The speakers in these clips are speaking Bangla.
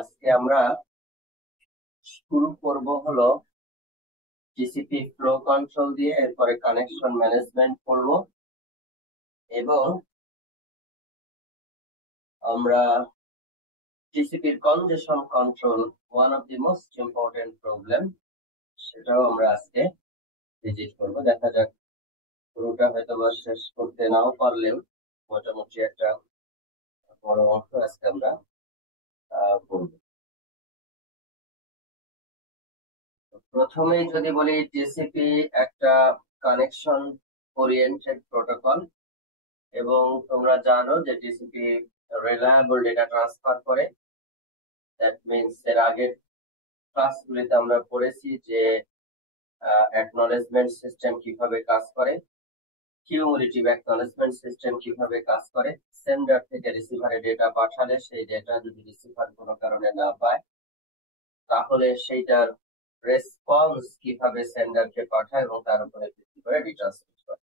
আজকে আমরা শুরু করব হলো টিসিপি ফ্লো কন্ট্রোল দিয়ে, এরপরে কানেকশন ম্যানেজমেন্ট করব এবং আমরা টিসিপির congestion control, one of the most important problem, সেটাও আমরা আজকে ভিজিট করব। দেখা যাক, পুরোটা হয়তো বা শেষ করতে নাও পারলেও মোটামুটি একটা বড় অংশ আজকে আমরা করব। প্রথমেই যদি বলি, টিসিপি একটা কানেকশন ওরিয়েন্টেড প্রোটোকল এবং তোমরা জানো যে টিসিপি রিলায়েবল ডেটা ট্রান্সফার করে। দ্যাট মিন্স এর আগের ক্লাসগুলিতে আমরা পড়েছি যে অ্যাকনলেজমেন্ট সিস্টেম কিভাবে কাজ করে, কিউমুলেটিভ অ্যাকনলেজমেন্ট সিস্টেম কিভাবে কাজ করে। সেন্ডার থেকে রিসিভারে ডেটা পাঠালে সেই ডেটা যদি রিসিভার কোনো কারণে না পায়, তাহলে সেইটার রেসপন্স কিভাবে সেন্ডারকে পাঠায় এবং তার উপরে ভিত্তি করে রিট্রান্সমিট করে।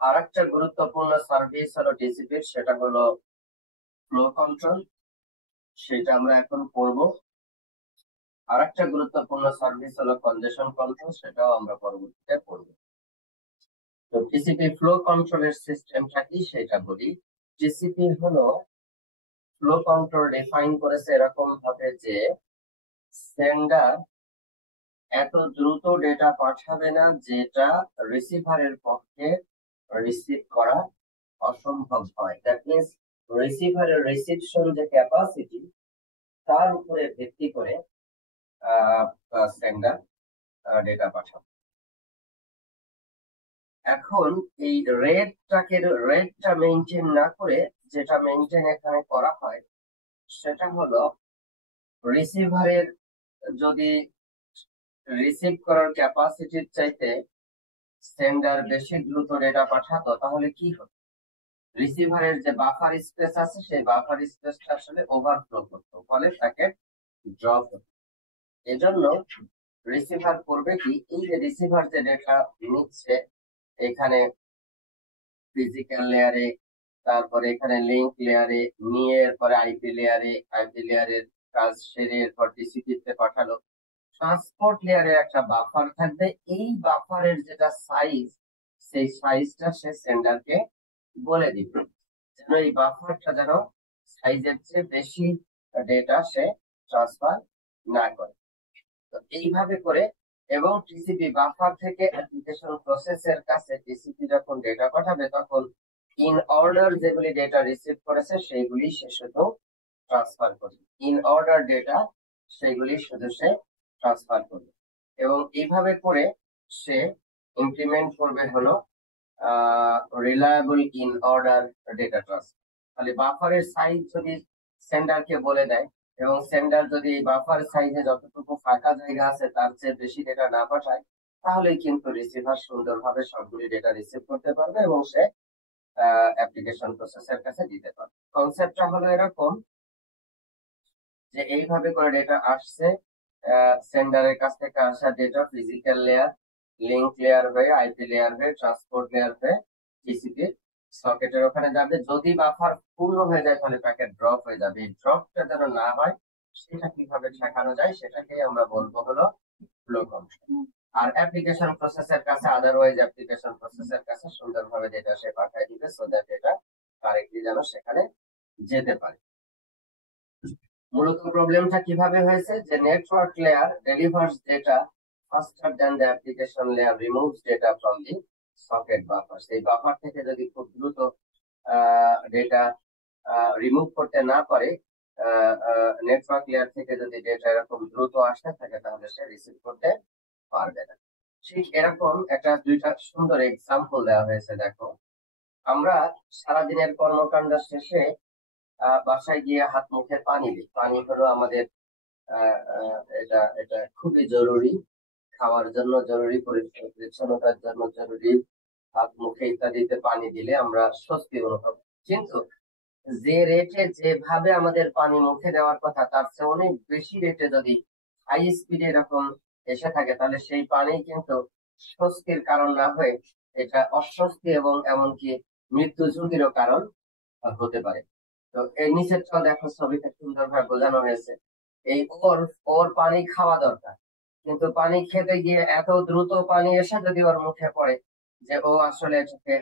আর একটা গুরুত্বপূর্ণ সার্ভিস হলো টিসিপির, সেটা হলো ফ্লো কন্ট্রোল, সেটা আমরা এখন করব। আর একটা গুরুত্বপূর্ণ সার্ভিস হলো কনজেশন কন্ট্রোল, সেটাও আমরা পরবর্তীতে পড়ব। তো টিসিপি ফ্লো কন্ট্রোলের সিস্টেমটা কি সেটা বলি। টিসিপি হলো ফ্লো কন্ট্রোল ডিফাইন করেছে এরকম ভাবে যে সেন্ডার এত দ্রুত ডেটা পাঠাবে না যেটা রিসিভারের পক্ষে রিসিভ করা অসম্ভব হয়। দ্যাট মিন্স রিসিভারের রিসিপশন যে ক্যাপাসিটি, তার উপরে ভিত্তি করে সেন্ডার ডেটা পাঠাবে। এখন এই রেটটা মেনটেন না করে যেটা মেনটেন এখানে করা হয় সেটা হলো, রিসিভারের যদি রিসিভ করার ক্যাপাসিটির চাইতে সেন্ডার বেশি দ্রুত ডেটা পাঠাতো তাহলে কি হতো? রিসিভারের যে বাফার স্পেস আছে সেই বাফার স্পেসটা আসলে ওভারফ্লো করতো, ফলে প্যাকেট ড্রপ হতো। এজন্য রিসিভার করবে কি, এই যে রিসিভার যে ডেটা নিচ্ছে এখানে ফিজিক্যাল লেয়ারে, তারপরে এখানে লিংক লেয়ারে নিয়ে এরপরে আইপি লেয়ারের কাজ সেরে এরপর টিসিপিতে পাঠালো। ট্রান্সপোর্ট লেয়ারে একটা বাফার থাকবে, এই বাফারের যেটা সাইজ, সেই সাইজটা সে সেন্ডারকে বলে দিবে যেন এই বাফারটা যেন সাইজের চেয়ে বেশি ডেটা সে ট্রান্সফার না করে। তো এইভাবে করে, এবং টিসিপি বাফার থেকে অ্যাপ্লিকেশন প্রসেসের কাছে টিসিপি যখন ডেটা পাঠাবে তখন ইন অর্ডার যেগুলি ডেটা রিসিভ করেছে সেইগুলি সে শুধু ট্রান্সফার করবে, ইন অর্ডার ডেটা সেইগুলি শুধু সে ট্রান্সফার করবে। এবং এইভাবে করে সে ইমপ্লিমেন্ট করবে হলো reliable in order data transfer. তাহলে বাফারের সাইজ যদি সেন্ডারকে বলে দেয় এবং সেন্ডার যদি এই বাফার সাইজে যতটুকু ফাঁকা জায়গা আছে তার চেয়ে বেশি ডেটা না পাঠায়, তাহলে কিন্তু রিসিভার সুন্দরভাবে সবগুলি ডেটা রিসিভ করতে পারবে এবং সে অ্যাপ্লিকেশন প্রসেসের কাছে দিতে পারবে। কনসেপ্টটা হলো এরকম যে এইভাবে করে ডেটা আসছে, সেন্ডারের কাছ থেকে আসা data physical layer, link layer হয়ে, আইপি লেয়ার হয়ে, ট্রান্সপোর্ট লেয়ার হয়ে টিসিপি সকেটের ওখানে যাবে। যদি বাফার পূর্ণ হয়ে যায় তাহলে প্যাকেট ড্রপ হয়ে যাবে। এই ড্রপটা যেন না হয় সেটা কিভাবে ঠেকানো যায় সেটাকেই আমরা বলবো হলো ফ্লো কন্ট্রোল। আর অ্যাপ্লিকেশন প্রসেসের কাছে, আদারওয়াইজ অ্যাপ্লিকেশন প্রসেসের কাছে সুন্দরভাবে ডেটা সে পাঠিয়ে দিবে, সো দ্যাট ডেটা কারেক্টলি যেন সেখানে যেতে পারে। মূলত প্রবলেমটা কিভাবে হয়েছে যে network layer delivers data ফাস্টার than the application layer removes data from the socket buffer. সেই বাফার থেকে যদি খুব দ্রুত ডেটা রিমুভ করতে না পারে, নেটওয়ার্ক লেয়ার থেকে যদি ডেটা এরকম দ্রুত আসতে থাকে তাহলে সে রিসিভ করতে পারবে না। ঠিক এরকম দুইটা সুন্দর এক্সাম্পল দেওয়া হয়েছে। দেখো, আমরা সারাদিনের কর্মকাণ্ড শেষে বাসায় গিয়ে হাত মুখে পানি দিই। পানি হলো আমাদের এটা এটা খুবই জরুরি, খাওয়ার জন্য জরুরি, পরিষ্কার পরিচ্ছন্নতার জন্য জরুরি। হাত মুখে ইত্যাদিতে পানি দিলে আমরা স্বস্তি অনুভব, কিন্তু যে রেটে যেভাবে আমাদের পানি মুখে দেওয়ার কথা তার চেয়ে অনেক বেশি রেটে যদি হাই স্পিডে এরকম এসে থাকে তাহলে সেই পানি কিন্তু স্বস্তির কারণ না হয়ে এটা অস্বস্তি এবং এমনকি মৃত্যু ঝুঁকিরও কারণ হতে পারে। তো এর নিচেরটাও দেখো ছবিতে সুন্দরভাবে বোঝানো হয়েছে। এই ওর ওর পানি খাওয়া দরকার, কিন্তু পানি খেতে গিয়ে এত দ্রুত পানি এসে যদি ওর মুখে পড়ে যে ও আসলে এটাকে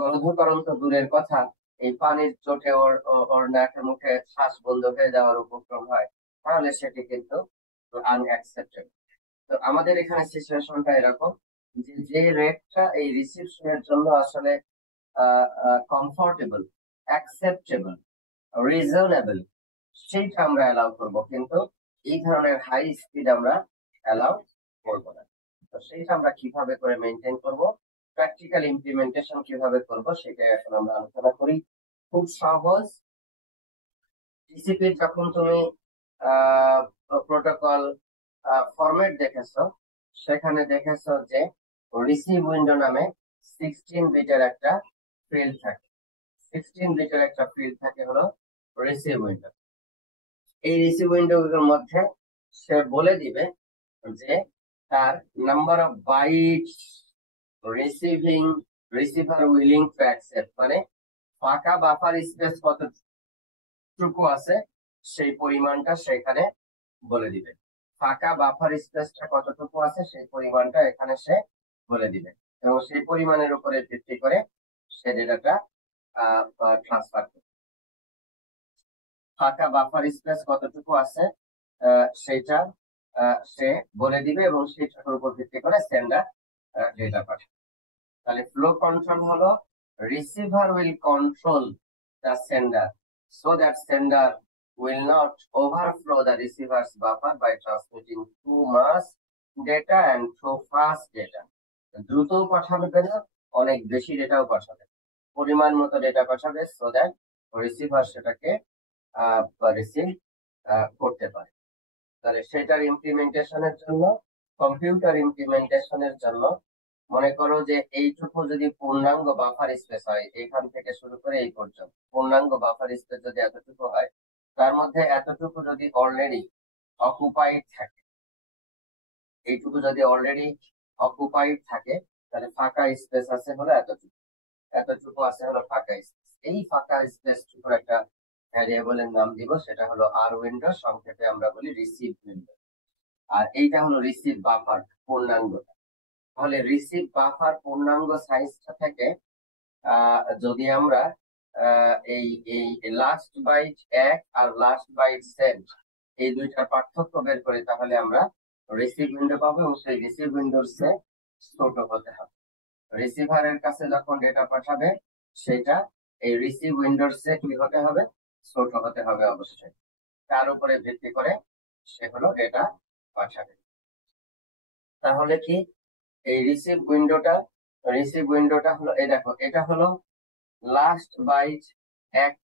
গলধকরণ তো দূরের কথা, এই পানির চোটে ওর ওর নাকের মুখে শ্বাস বন্ধ হয়ে যাওয়ার উপক্রম হয়, তাহলে সেটি কিন্তু আনঅ্যাকসেপ্টেবল। তো আমাদের এখানে সিচুয়েশনটা এরকম যে যে রেটটা এই রিসিপশনের জন্য আসলে কমফোর্টেবল, অ্যাকসেপ্টেবল, রিজনেবল, সেইটা আমরা অ্যালাউ করব, কিন্তু এই ধরনের হাই স্পিড আমরা অ্যালাউ করব না। তো সেইটা আমরা কিভাবে করে মেনটেন করব, প্র্যাকটিক্যাল ইমপ্লিমেন্টেশন কিভাবে করব, সেটা এখন আমরা আলোচনা করি। খুব সহজ। টিসিপি যখন তুমি প্রোটোকল ফরম্যাট দেখেছো, সেখানে দেখেছো যে রিসিভ উইন্ডো নামে 16 বিটের একটা ফিল্ড থাকে। 16 বিটের একটা ফিল্ড থাকে হলো রিসিভ উইন্ডো। এই রিসিভ উইন্ডোর মধ্যে সে বলে দিবে যে তার number of bytes receiver willing to accept, মানে ফাঁকা বাফার স্পেস কতটুকু আছে সেই পরিমাণটা সেখানে বলে দিবে। ফাঁকা বাফার স্পেসটা কতটুকু আছে সেই পরিমাণটা এখানে সে বলে দিবে, এবং সেই পরিমাণের উপরে ভিত্তি করে সে ডেটাটা ট্রান্সফার করবে। ফাঁকা বাফার স্পেস কতটুকু আছে সেটা সে বলে দিবে, এবং সেটার উপর ভিত্তি করে সেন্ডার ডেটা পাঠাবে। তাহলে ফ্লো কন্ট্রোল হলো receiver will control the sender so that sender will not overflow the receiver's buffer by transmitting too much data and too fast data. দ্রুতও পাঠাবে না, অনেক বেশি ডেটাও পাঠাবে, পরিমাণ মতো ডেটা পাঠাবে so that রিসিভার সেটাকে রিসিভ করতে পারে। তাহলে সেটার ইমপ্লিমেন্টেশনের জন্য, কম্পিউটার ইমপ্লিমেন্টেশনের জন্য মনে করো যে এইটুকু যদি পূর্ণাঙ্গ বাফার স্পেস হয়, এখান থেকে শুরু করে এই পর্যন্ত পূর্ণাঙ্গ বাফার স্পেস যদি এতটুকু হয়, তার মধ্যে এতটুকু যদি অলরেডি অকুপাইড থাকে, এইটুকু যদি অলরেডি অকুপাইড থাকে, তাহলে ফাঁকা স্পেস আছে হলো এতটুকু, এতটুকু আছে হলো ফাঁকা স্পেস। এই ফাঁকা স্পেসটুকুর একটা ভ্যারিয়েবলের নাম দিব, সেটা হলো আর উইন্ডো, সংক্ষেপে আমরা বলি রিসিভ উইন্ডো। আর এইটা হলো রিসিভ বাফার পূর্ণাঙ্গ। তাহলে রিসিভ বাফার পূর্ণাঙ্গ সাইজটা থেকে যদি আমরা এই এই লাস্ট বাইট 1 আর লাস্ট বাইট সেন্ড এই দুইটার পার্থক্য বের করি, তাহলে আমরা রিসিভ উইন্ডো পাবো, এবং সেই রিসিভ উইন্ডোর সে ছোট হতে হবে। রিসিভারের কাছে যখন ডেটা পাঠাবে, সেটা এই রিসিভ উইন্ডোর সে কি হতে হবে, ছোট হতে হবে অবশ্যই। তার উপরে ভিত্তি করে সেগুলো ডেটা পাঠাবে। তাহলে কি এই রিসিভ উইন্ডোটা হলো, এই দেখো এটা হলো লাস্ট বাইট 1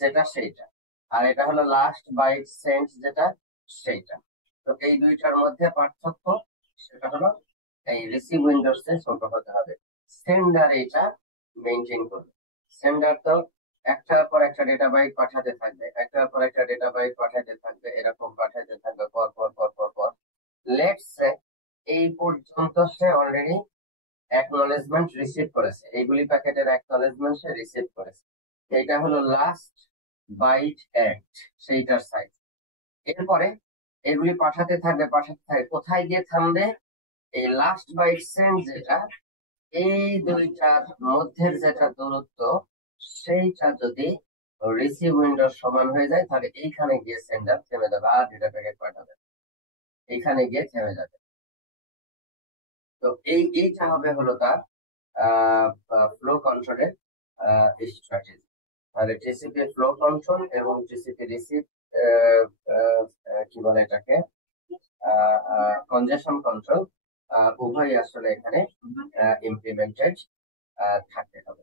যেটা সেইটা, আর এটা হলো লাস্ট বাইট সেন্ড যেটা সেইটা। তো এই দুইটার মধ্যে পার্থক্য সেটা হলো এই রিসিভ উইন্ডোর চেয়ে ছোট হতে হবে। সেন্ডার এটা মেনটেন করবে। সেন্ডার তো একটার পর একটা ডেটা বাইট পাঠাতে থাকবে, একটার পর একটা ডেটা বাইট পাঠাতে থাকবে, এরকম পাঠাতে থাকবে পর পর পর পর পর। লেটস সে এই পর্যন্ত সে অলরেডি অ্যাকনলেজমেন্ট রিসিভ করেছে, এইগুলি প্যাকেটের অ্যাকনলেজমেন্ট সে রিসিভ করেছে। এটা হলো লাস্ট বাইট অ্যাক্ট, সেইটার সাইজ। এরপরে এগুলি পাঠাতে থাকবে, কোথায় গিয়ে থামবে, এই লাস্ট বাইট সেন্ড যেটা, এই দুইটার মধ্যের যেটা দূরত্ব, সেইটা যদি রিসিভ উইন্ডোর সমান হয়ে যায়, তাহলে এইখানে গিয়ে সেন্ডার থেমে যাবে, আর ডেটা প্যাকেট পাঠাবে, এইখানে গিয়ে থেমে যাবে। তো এইটা হবে হলো তার ফ্লো কন্ট্রোলের স্ট্র্যাটেজি। তাহলে টিসিপি ফ্লো কন্ট্রোল এবং টিসিপি রিসিভ কি বলে এটাকে কনজেশন কন্ট্রোল, উভয়ই আসলে এখানে ইমপ্লিমেন্টেড থাকতে হবে।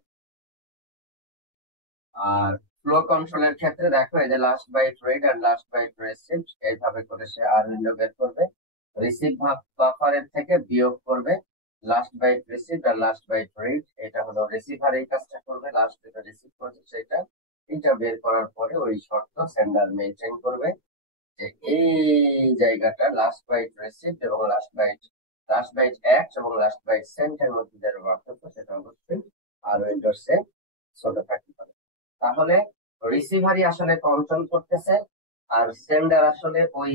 আর ফ্লো কন্ট্রোলের ক্ষেত্রে দেখো, এই যে লাস্ট বাইট রিড আর লাস্ট বাইট রিসিভ, এইভাবে করে সে আর উইন্ডো বের করবে, রিসিভ বাফারের থেকে বিয়োগ করবে লাস্ট বাইট রিসিভ আর লাস্ট বাইট রিড। এটা হলো রিসিভার এই কাজটা করবে, লাস্ট যেটা রিসিভ করছে সেটা, এটা বের করার পরে ওই শর্ত সেন্ডার মেনটেন করবে যে এই জায়গাটা লাস্ট বাইট রিসিভ এবং লাস্ট বাইট অ্যাক্ট এবং লাস্ট বাইট সেন্ড এর মধ্যে যে পার্থক্য, সেটা অবশ্যই আর উইন্ডোর সে ছোট থাকতে পারে। তাহলে রিসিভারই আসলে কন্ট্রোল করতেছে, আর সেন্ডার আসলে ওই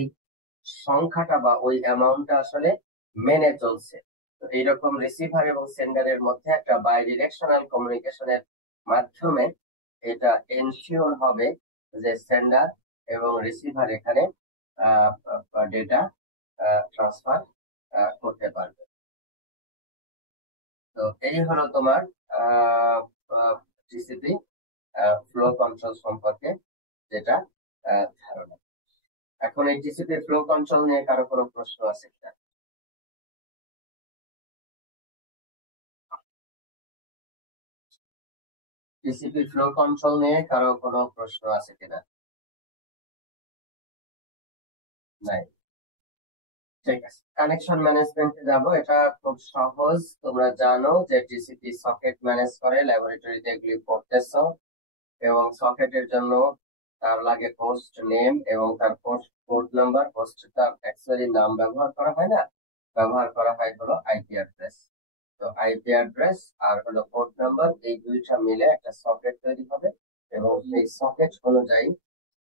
সংখ্যাটা বা ওই অ্যামাউন্টটা আসলে মেনে চলছে। তো এইরকম রিসিভার এবং সেন্ডারের মধ্যে একটা বাই ডিরেকশনাল কমিউনিকেশনের মাধ্যমে এটা এনশিওর হবে যে সেন্ডার এবং রিসিভার এখানে ডেটা ট্রান্সফার করতে পারবে। তো এই হলো তোমার টিসিপি ফ্লো কন্ট্রোল সম্পর্কে যেটা ধারণা। এখন এই টিসিপি ফ্লো কন্ট্রোল নিয়ে কারো কোনো প্রশ্ন আছে কিনা? টিসিপি ফ্লো কন্ট্রোল নিয়ে কারো কোনো প্রশ্ন আছে কিনা? নাই। ঠিক আছে, কানেকশন ম্যানেজমেন্টে যাব। এটা খুব সহজ, তোমরা জানো যে টিসিপি সকেট ম্যানেজ করে, ল্যাবরেটরিতে এগুলি পড়তেছো। এবং সকেটের জন্য তার লাগে হোস্ট নেম এবং তার পোর্ট নাম্বার। হোস্ট তার অ্যাকচুয়ালি নাম ব্যবহার করা হয় না, ব্যবহার করা হয় হলো আইপি অ্যাড্রেস। তো আইপি অ্যাড্রেস আর হলো পোর্ট নাম্বার, এই দুইটা মিলে একটা সকেট তৈরি হবে এবং সেই সকেট অনুযায়ী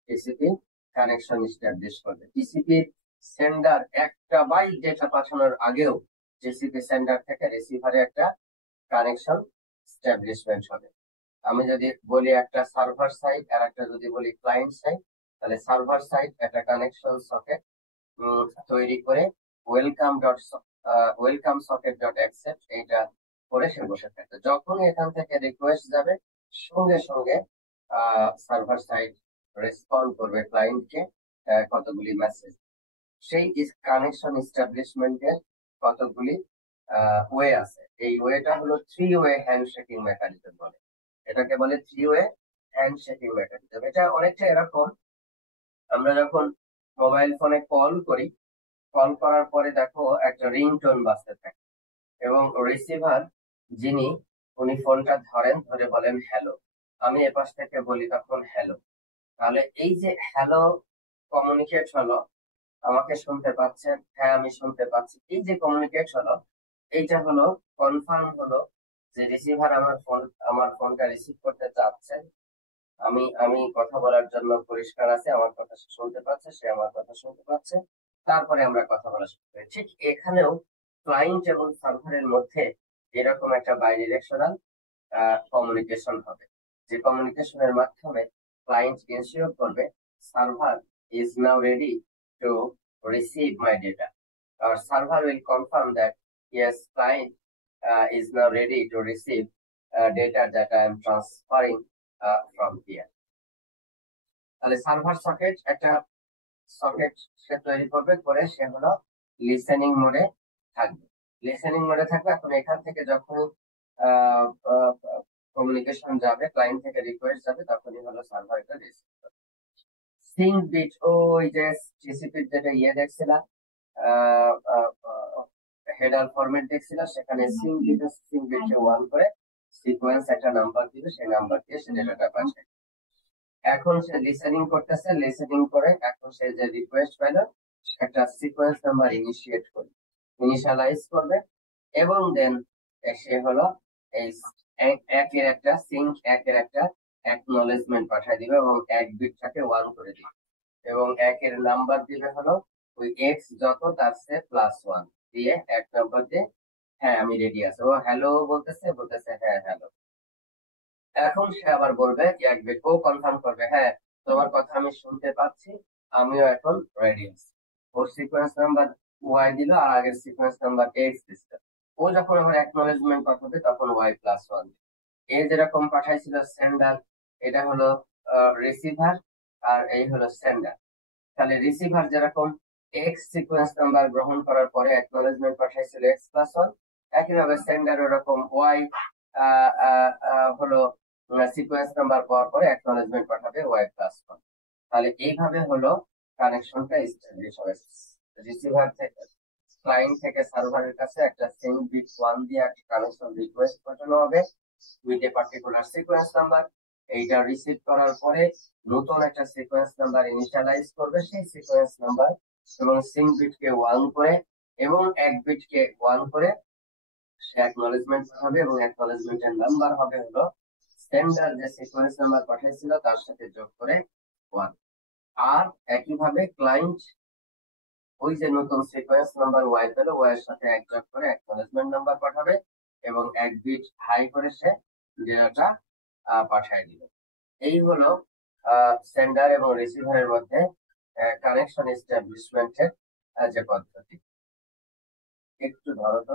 টিসিপি কানেকশন এস্টাবলিশ করবে। টিসিপি সেন্ডার একটা বাইট ডেটা পাঠানোর আগেও টিসিপি সেন্ডার থেকে রিসিভারে একটা কানেকশন এস্টাবলিশমেন্ট হবে। আমি যদি বলি একটা সার্ভার সাইড আর একটা যদি বলি ক্লায়েন্ট সাইড, তাহলে সার্ভার সাইড একটা কানেকশন সকেট তৈরি করে ওয়েলকাম সকেট ডট অ্যাকসেপ্ট এইটা করে সে বসে থাকবে। যখনই এখান থেকে রিকোয়েস্ট যাবে সঙ্গে সঙ্গে সার্ভার সাইড রেসপন্ড করবে ক্লায়েন্টকে কতগুলি মেসেজ। সেই কানেকশন এস্টাবলিশমেন্টের কতগুলি ওয়ে আছে। এই ওয়েটা হলো 3-ওয়ে হ্যান্ডশেকিং মেকানিজম বলে, এটাকে বলে 3-ওয়ে হ্যান্ডশেকিং মেকানিজম। এটা অনেকটা এরকম, আমরা যখন মোবাইল ফোনে কল করি, কল করার পরে দেখো একটা রিংটোন বাজতে থাকে এবং রিসিভার যিনি উনি ফোনটা ধরেন, ধরে বলেন হ্যালো, আমি এপাশ থেকে বলি তখন হ্যালো। তাহলে এই যে হ্যালো কমিউনিকেট হলো, আমাকে শুনতে পাচ্ছেন, হ্যাঁ আমি শুনতে পাচ্ছি, এই যে কমিউনিকেট হলো, এইটা হলো কনফার্ম হলো যে রিসিভার আমার ফোনটা রিসিভ করতে চাচ্ছেন। আমি আমি কথা বলার জন্য পরিষ্কার আছে, আমার কথা সে শুনতে পাচ্ছে, সে আমার কথা শুনতে পাচ্ছে, তারপরে আমরা কথা বলা শুরু করি। ঠিক এখানেও ক্লায়েন্ট এবং সার্ভারের মধ্যে এরকম একটা বাই ডিরেকশনাল কমিউনিকেশন হবে, যে কমিউনিকেশনের মাধ্যমে ক্লায়েন্ট এনশিওর করবে server is now ready to receive my data. Our server will confirm that yes, client is now ready to receive data that I am transferring from here. তাহলে সার্ভার সকেট একটা সকেট সে তৈরি করবে, করে সে হলো লিসেনিং মোডে থাকবে। লিসেনিং মোডে থাকবে। এখন এখান থেকে যখন কমিউনিকেশন যাবে, ক্লায়েন্ট থেকে রিকোয়েস্ট যাবে, তখনই হলো সার্ভার এটা রিসিভ করবে। সিঙ্ক বিট, ওই যে টিসিপি যেটা ইয়ে দেখছিলাম, হেডার ফরম্যাট দেখছিলাম, সেখানে সিঙ্ক বিটকে 1 করে সিকোয়েন্স একটা নাম্বার দিবে, সেই নাম্বার দিয়ে সে ডেটাটা পাঠায়। এখন সে লিসেনিং করতেছে, লিসেনিং করে এখন সে যে রিকোয়েস্ট পাইল একটা সিকোয়েন্স নাম্বার ইনিশিয়ালাইজ করবে এবং দেন সে হলো এই একের একটা সিঙ্ক একের একটা অ্যাকনলেজমেন্ট পাঠিয়ে দিবে এবং এক বিটটাকে 1 করে দিবে এবং একের নাম্বার দিবে হলো ওই এক্স যত তার সে +1 দিয়ে এক নাম্বার দিয়ে হ্যাঁ আমি রেডি আছি। ও হ্যালো বলতেছে, বলতেছে হ্যাঁ হ্যালো। এখন সে আবার বলবে এক বিট ও কনফার্ম করবে হ্যাঁ তোমার কথা আমি শুনতে পাচ্ছি, আমিও এখন রেডি আছি। ওর সিকোয়েন্স নাম্বার ওয়াই দিল আর আগের সিকোয়েন্স নাম্বার এক্স দিছিল। ও যখন আবার অ্যাকনলেজমেন্ট পাঠাবে তখন y+1। এ যেরকম পাঠাইছিল সেন্ডার, এটা হলো রিসিভার আর এই হলো সেন্ডার। তাহলে রিসিভার যেরকম এক্স সিকোয়েন্স নাম্বার গ্রহণ করার পরে অ্যাকনলেজমেন্ট পাঠাইছিল x+1, একইভাবে সেন্ডার ওরকম ওয়াই হলো সিকোয়েন্স নাম্বার পাওয়ার পরে অ্যাকনলেজমেন্ট পাঠাবে y+1। তাহলে এইভাবে হলো কানেকশনটা এস্টাবলিশ হবে। রিসিভার থেকে ক্লায়েন্ট থেকে সার্ভারের কাছে একটা সিঙ্ক বিট 1 দিয়ে একটা কানেকশন রিকোয়েস্ট পাঠানো হবে with a particular sequence number. এইটা রিসিভ করার পরে নতুন একটা সিকোয়েন্স নাম্বার ইনিশিয়ালাইজ করবে, সেই সিকোয়েন্স নাম্বার এবং সিঙ্ক বিটকে 1 করে এবং এক বিটকে 1 করে সে অ্যাকনলেজমেন্ট হবে এবং অ্যাকনলেজমেন্টের নাম্বার হবে হলো সেন্ডার যে সিকোয়েন্স নাম্বার পাঠিয়েছিল তার সাথে যোগ করে 1। আর একইভাবে ক্লায়েন্ট ওই যে নতুন সিকোয়েন্স নাম্বার ওয়াই পেল, ওয়াই এর সাথে এক যোগ করে অ্যাকনলেজমেন্ট নাম্বার পাঠাবে এবং এক বিট হাই করে সে ডেটাটা পাঠিয়ে দিবে। এই হলো সেন্ডার এবং রিসিভারের মধ্যে কানেকশন এস্টাবলিশমেন্টের যে পদ্ধতি। একটু ধরো তো।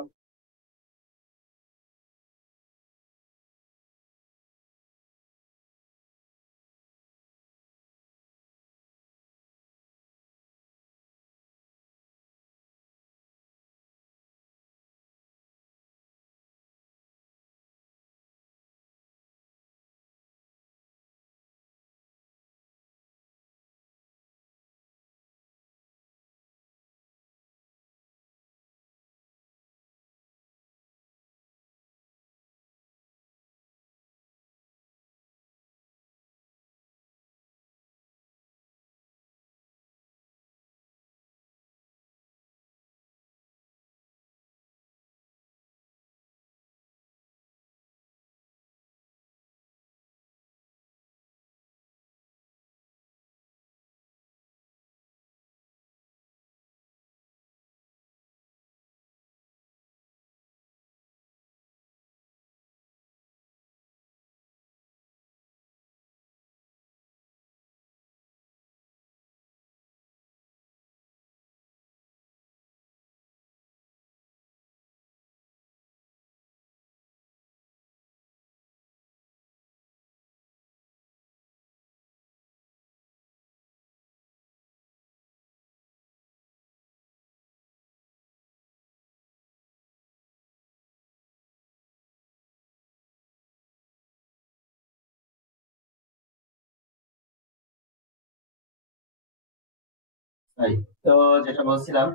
তাই তো, যেটা বলছিলাম,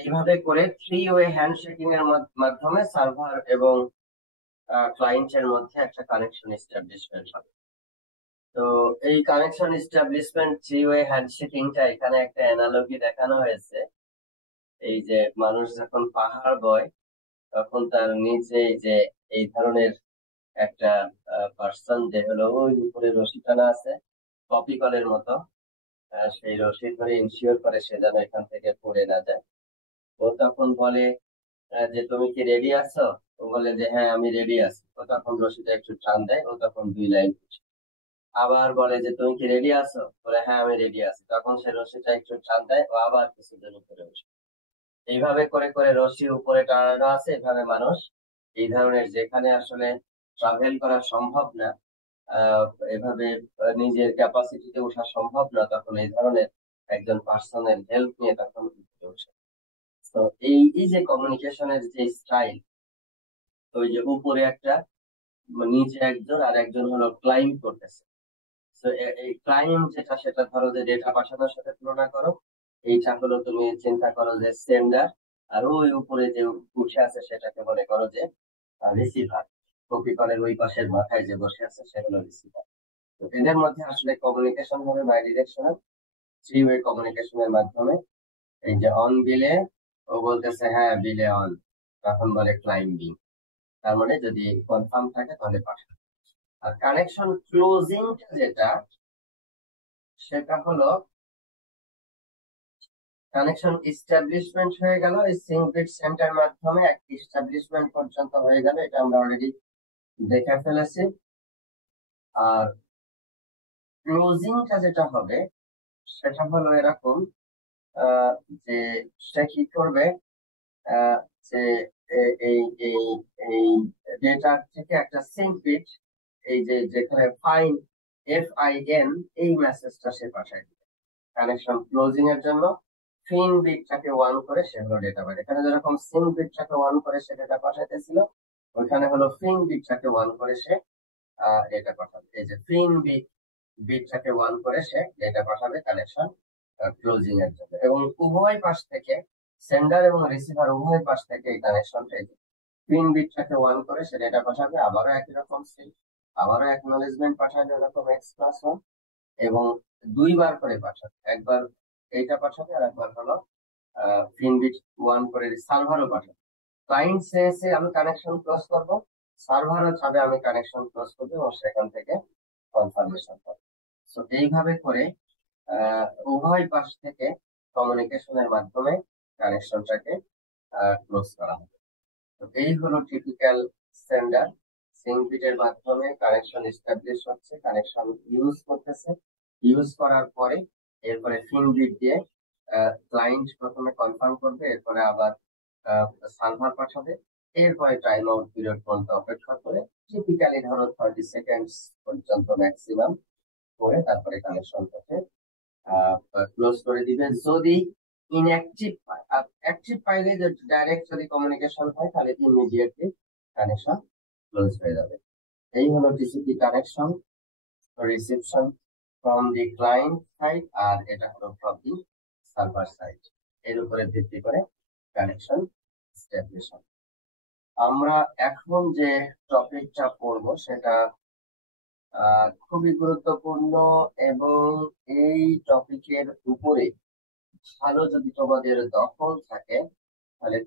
এইভাবে করে থ্রি ওয়ে হ্যান্ডশেকিং এর মাধ্যমে সার্ভার এবং ক্লায়েন্টের মধ্যে একটা কানেকশন এস্টাবলিশমেন্ট হবে। তো এই কানেকশন এস্টাবলিশমেন্ট থ্রি ওয়ে হ্যান্ডশেকিংটা এখানে একটা অ্যানালজি দেখানো হয়েছে। এই যে মানুষ যখন পাহাড় বয় তখন তার নিচে যে এই ধরনের একটা পার্সন যে হলো ওই উপরে রশি টানা আছে কপি কলের মতো, সেই রশি ধরে ইনশিওর করে সে যেন এখান থেকে পড়ে না যায়। ও তখন বলে যে তুমি কি রেডি আছো? ও বলে যে হ্যাঁ আমি রেডি আছি। ও তখন রশিটা একটু টান দেয়, ও তখন 2 লাইন। আবার বলে যে তুমি কি রেডি আছো? বলে হ্যাঁ আমি রেডি আছি। তখন সে রশিটা একটু টান দেয়, ও আবার কিছুদিন উপরে উঠে। এইভাবে করে করে রশি উপরে টানানো আছে। এভাবে মানুষ এই ধরনের যেখানে আসলে ট্রাভেল করা সম্ভব না, আহ এভাবে নিজের ক্যাপাসিটিতে ওঠা সম্ভব না, তখন এই ধরনের একজন পার্সনের হেল্প নিয়ে তখন উপরে ওঠে। তো এই যে কমিউনিকেশনের যে স্টাইল, ওই যে উপরে একটা নিচে একজন আর একজন হলো ক্লাইম্ব করতেছে। তো এই ক্লায়েন্ট যেটা, সেটা ধরো যে ডেটা পাঠানোর সাথে তুলনা করো। এইটা হলো তুমি চিন্তা করো যে সেন্ডার, আর ওই উপরে যে উঠে আছে সেটাকে মনে করো যে রিসিভার। কপি কলের ওই পাশের মাথায় যে বসে আছে সে হলো রিসিভার। তো এদের মধ্যে আসলে কমিউনিকেশন হবে বাই ডিরেকশনাল, থ্রি ওয়ে কমিউনিকেশনের মাধ্যমে। এই যে অন বিলে ও বলতেছে হ্যাঁ বিলে অন, তখন বলে ক্লাইম্বিং। তার মানে যদি কনফার্ম থাকে তাহলে পাঠাবে। আর কানেকশন ক্লোজিং যেটা, সেটা হলো কানেকশন ইস্টাবলিশমেন্ট হয়ে গেল এই সিঙ্কবিট সেন্টার মাধ্যমে এক ইস্টাবলিশমেন্ট পর্যন্ত হয়ে গেল, এটা আমরা অলরেডি দেখে ফেলেছি। আর ক্লোজিংটা যেটা হবে সেটা হলো এরকম, আহ, যে সে কি করবে, আহ, যে এই এই এই ডেটা থেকে একটা সিঙ্কবিট, এই যে যেখানে ফাইন FIN, এই মেসেজটা সে পাঠায় দিবে কানেকশন ক্লোজিং এর জন্য। ফিন বিটটাকে ওয়ান করে সে হলো ডেটা পাঠায়। এখানে যেরকম সিন বিটটাকে ওয়ান করে সে ডেটা পাঠাইতেছিল, ওইখানে হলো ফিন বিটটাকে ওয়ান করে সে ডেটা পাঠাবে। এই যে ফিন বিটটাকে ওয়ান করে সে ডেটা পাঠাবে কানেকশন ক্লোজিং এর জন্য। এবং উভয় পাশ থেকে, সেন্ডার এবং রিসিভার উভয় পাশ থেকে এই কানেকশনটা, ফিন বিটটাকে ওয়ান করে সে ডেটা পাঠাবে, আবারও একই রকম সিল, আবারও অ্যাকনলেজমেন্ট পাঠাবে এরকম X+1, এবং দুইবার করে পাঠাবে। একবার এইটা পাঠাবে আর একবার হলো ফিনবিট ওয়ান করে সার্ভারও পাঠাবে। ক্লায়েন্ট সে আমি কানেকশন ক্লোজ করবো, সার্ভারও চাবে আমি কানেকশন ক্লোজ করবো এবং সেখান থেকে কনফার্মেশন পাবো। তো এইভাবে করে উভয় পাশ থেকে কমিউনিকেশনের মাধ্যমে কানেকশনটাকে ক্লোজ করা হবে। তো এই হলো টিপিক্যাল স্ট্যান্ডার্ড। সিঙ্ক বিটের মাধ্যমে কানেকশন এস্টাবলিশ হচ্ছে, কানেকশন ইউজ করতেছে, ইউজ করার পরে এরপরে ফিন বিট দিয়ে ক্লায়েন্ট প্রথমে কনফার্ম করবে, এরপরে আবার সার্ভার পাঠাবে, এরপরে টাইম আউট পিরিয়ড পর্যন্ত অপেক্ষা করে টিপিক্যালি ধরো 30 সেকেন্ডস পর্যন্ত ম্যাক্সিমাম করে তারপরে কানেকশনটাকে ক্লোজ করে দিবে। যদি ইনঅ্যাক্টিভ পায়, আর অ্যাক্টিভ পাইলে ডাইরেক্ট যদি কমিউনিকেশন হয় তাহলে ইমিডিয়েটলি কানেকশন ক্লোজ হয়ে যাবে। এই হলো TCP connection reception from the client side, আর এটা হলো ফ্রম দি সার্ভার সাইড। এর উপরে ভিত্তি করে কানেকশন এস্টাবলিশ হয়। আমরা এখন যে টপিকটা পড়বো সেটা খুবই গুরুত্বপূর্ণ, এবং এই টপিকের উপরে ভালো যদি তোমাদের দখল থাকে তাহলে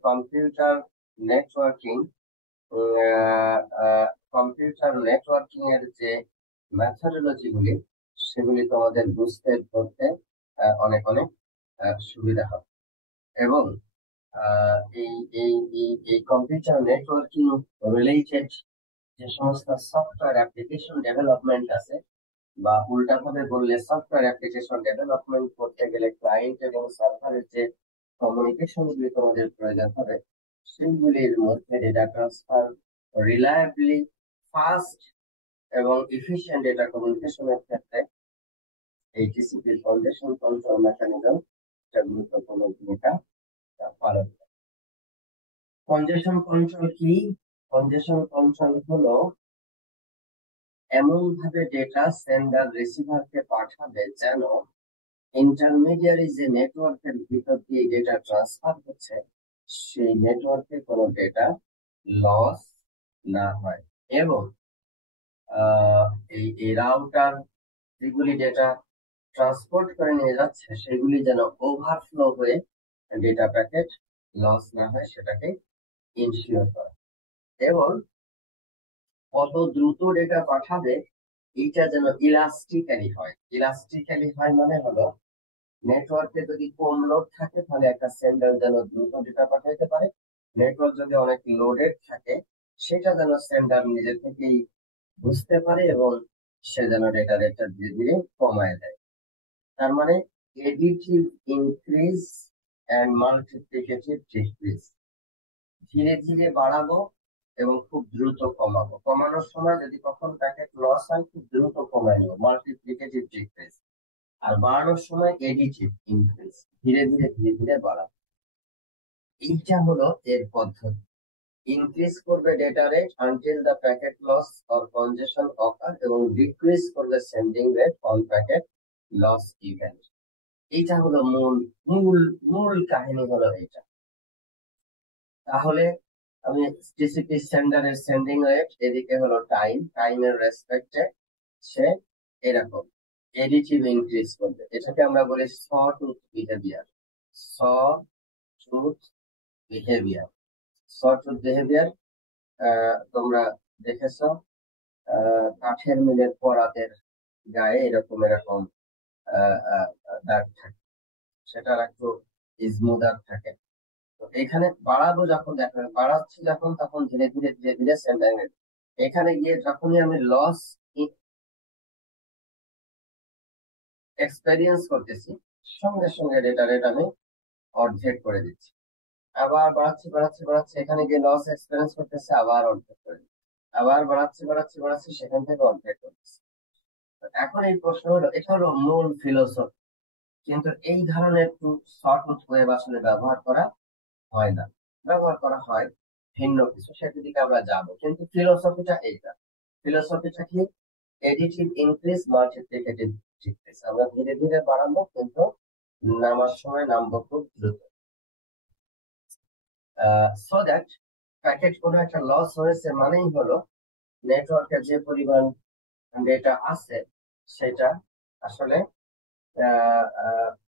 নেটওয়ার্কিং কম্পিউটার নেটওয়ার্কিং এর যে মেথডোলজি গুলি সেগুলি তোমাদের বুঝতে ধরতে অনেক অনেক সুবিধা হবে। এবং এই এই এই এই কম্পিউটার নেটওয়ার্কিং রিলেটেড যে সমস্ত সফটওয়্যার অ্যাপ্লিকেশন ডেভেলপমেন্ট আছে, বা উল্টা ভাবে বললে সফটওয়্যার অ্যাপ্লিকেশন ডেভেলপমেন্ট করতে গেলে ক্লায়েন্ট এবং সার্ভারের যে কমিউনিকেশন গুলি তোমাদের প্রয়োজন হবে, সেগুলির মধ্যে ডেটা ট্রান্সফার রিলায়েবলি ফাস্ট এবং এফিশিয়েন্ট ডেটা কমিউনিকেশনের ক্ষেত্রে এই টিসিপি ফাউন্ডেশন কন্ট্রোল মেকানিজম একটা গুরুত্বপূর্ণ ভূমিকা পালন করে। কনজেশন কন্ট্রোল কি? কনজেশন কন্ট্রোল হলো এমন ভাবে ডেটা সেন্ডার রিসিভারকে পাঠাবে যেন ইন্টারমিডিয়ারি যে নেটওয়ার্কের ভিতর দিয়ে ডেটা ট্রান্সফার হচ্ছে সেই নেটওয়ার্কে কোনো ডেটা লস না হয়, এবং এই রাউটার যেগুলি ডেটা ট্রান্সপোর্ট করে নিয়ে যাচ্ছে সেগুলি যেন ওভারফ্লো হয়ে ডেটা প্যাকেট লস না হয় সেটাকে ইনশিওর করে। এবং কত দ্রুত ডেটা পাঠাবে এটা যেন ইলাস্টিক্যালি হয়। ইলাস্টিক্যালি হয় মানে হলো নেটওয়ার্কে যদি কম লোড থাকে তাহলে একটা সেন্ডার যেন দ্রুত ডেটা পাঠাইতে পারে, নেটওয়ার্ক যদি অনেক লোডেড থাকে সেটা যেন সেন্ডার নিজে থেকেই বুঝতে পারে এবং সে যেন ডেটা রেটটা ধীরে ধীরে কমায় দেয়। তার মানে additive increase and multiplicative decrease, ধীরে ধীরে বাড়াবো এবং খুব দ্রুত কমাবো। কমানোর সময় যদি কখন প্যাকেট লস হয় খুব দ্রুত কমায় নেবো, মাল্টিপ্লিকেটিভ ডিক্রিজ। আর বাড়ানোর সময় এডিটিভ ইনক্রিজ, ধীরে ধীরে ধীরে ধীরে বাড়াবো। এইটা হলো এর পদ্ধতি। ইনক্রিজ করবে data rate until the packet loss or congestion occur, এবং ডিক্রিজ করবে sending rate on packet loss event. এইটা হলো মূল মূল মূল কাহিনী হলো এইটা। তাহলে আমি টিসিপি সেন্ডারের সেন্ডিং রেট, এদিকে হলো টাইমের রেসপেক্টে সে এরকম এডিটিভ ইনক্রিজ করবে। এটাকে আমরা বলি স টুথ বিহেভিয়ার। স টুথ বিহেভিয়ার সফটওয়্যার বিহেভিয়ার তোমরা দেখেছো কাঠের মিলের পরাতের গায়ে এরকম এরকম দাগ থাকে, সেটার একটু স্মুদার থাকে। তো এখানে বাড়াবো যখন, দেখো বাড়াচ্ছি যখন তখন ধীরে ধীরে ধীরে ধীরে সেন্টার এখানে গিয়ে যখনই আমি লস এক্সপেরিয়েন্স করতেছি সঙ্গে সঙ্গে ডেটা রেট আমি অর্ধেক করে দিচ্ছি, আবার বাড়াচ্ছি বাড়াচ্ছি বাড়াচ্ছি, এখানে গিয়ে লস এক্সপেরিয়েন্স করতেছে আবার অর্ধেক করে দিচ্ছি, আবার বাড়াচ্ছি বাড়াচ্ছি বাড়াচ্ছি সেখান থেকে অর্ধেক করতেছি। এখন এই প্রশ্ন হলো, এটা হলো মূল ফিলোসফি, কিন্তু এই ধরনের শর্ট ওয়েব আসলে ব্যবহার করা হয় না, ব্যবহার করা হয় ভিন্ন কিছু, সেদিকে আমরা যাব। কিন্তু ফিলোসফিটা এইটা। ফিলোসফিটা কি? Additive increase multiplicative decrease. আমরা ধীরে ধীরে বাড়াবো কিন্তু নামার সময় নামবো খুব দ্রুত, সো দ্যাট প্যাকেট কোনো একটা লস হয়েছে মানেই হলো নেটওয়ার্কের যে পরিমাণ ডেটা আছে সেটা আসলে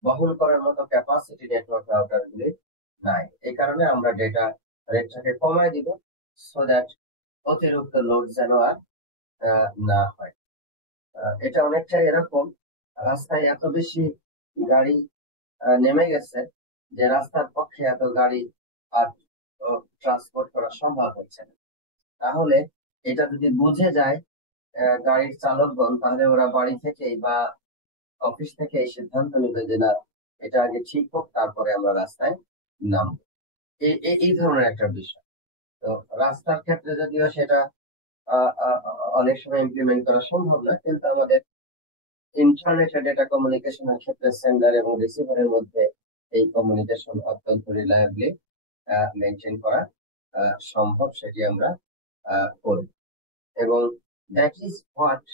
বহন করার মতো ক্যাপাসিটি নেটওয়ার্ক রাউটার গুলি নাই। এই কারণে আমরা ডেটা রেটটাকে কমায় দিব, সো দ্যাট অতিরিক্ত লোড যেন আর না হয়। এটা অনেকটা এরকম, রাস্তায় এত বেশি গাড়ি নেমে গেছে যে রাস্তার পক্ষে এত গাড়ি আর ট্রান্সপোর্ট করা সম্ভব হচ্ছে না। তাহলে এটা যদি বুঝে যায় গাড়ির চালকগণ, তাহলে ওরা বাড়ি থেকেই বা অফিস থেকে এই সিদ্ধান্ত নেবে যে না, এটা আগে ঠিক হোক, তারপরে আমরা রাস্তায় নামবো। এই ধরনের একটা বিষয়। তো রাস্তার ক্ষেত্রে যদিও সেটা আহ, আহ, অনেক সময় ইমপ্লিমেন্ট করা সম্ভব না, কিন্তু আমাদের ইন্টারনেটে ডেটা কমিউনিকেশনের ক্ষেত্রে সেন্ডার এবং রিসিভারের মধ্যে এই কমিউনিকেশন অত্যন্ত রিলায়েবলি মেনটেন করা সম্ভব, সেটি আমরা করি। এবং that is what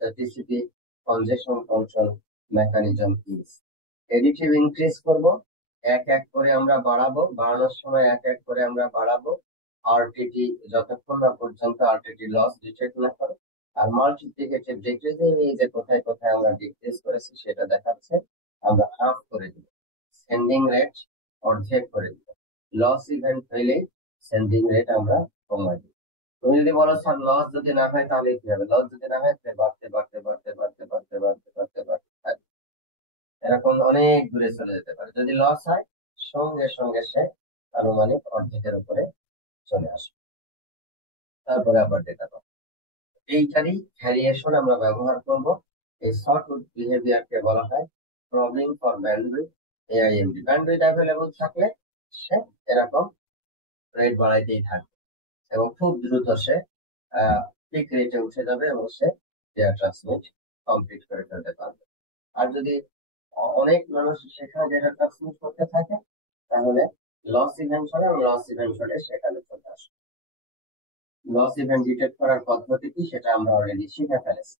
the TCP কনজেশন control mechanism is. Additive increase করব, এক এক করে আমরা বাড়াবো, বাড়ানোর সময় এক এক করে আমরা বাড়াবো আরটিটি যতক্ষণ না পর্যন্ত আরটিটি লস ডিটেক্ট না করে। আর মাল্টিপ্লিকেটিভ ডিক্রিজিং এই যে কোথায় কোথায় আমরা ডিক্রিজ করেছি সেটা দেখাচ্ছে, আমরা হাফ করে দিব। সেন্ডিং রেট অর্ধেক করে দিব। লস ইভেন্ট হইলে সেন্ডিং রেট আমরা কমাই দিব। তুমি যদি বলো স্যার লস যদি না হয় তাহলে কি হবে? লস যদি না হয় তাহলে বাড়তে বাড়তে বাড়তে বাড়তে বাড়তে বাড়তে বাড়তে বাড়তে থাকবে। এরকম অনেক দূরে চলে যেতে পারে। যদি লস হয় সঙ্গে সঙ্গে সে আনুমানিক অর্ধেকের উপরে চলে আসবে, তারপরে আবার ডেটা পাবো। এইটারই ভ্যারিয়েশন আমরা ব্যবহার করব। এই সফটউড বিহেভিয়ারকে বলা হয় problem for bandwidth, AIMD. Bandwidth available থাকলে সে এরকম রেট বাড়াইতেই থাকবে এবং খুব দ্রুত সে পিক রেটে উঠে যাবে এবং সে ডেটা ট্রান্সমিট কমপ্লিট করে ফেলতে পারবে। আর যদি অনেক মানুষ সেখানে ডেটা ট্রান্সমিট করতে থাকে, তাহলে লস ইভেন্ট হলে এবং লস ইভেন্ট হলে সেখানে চলে আসবে। লস ইভেন্ট ডিটেক্ট করার পদ্ধতি কি সেটা আমরা অলরেডি শিখে ফেলেছি।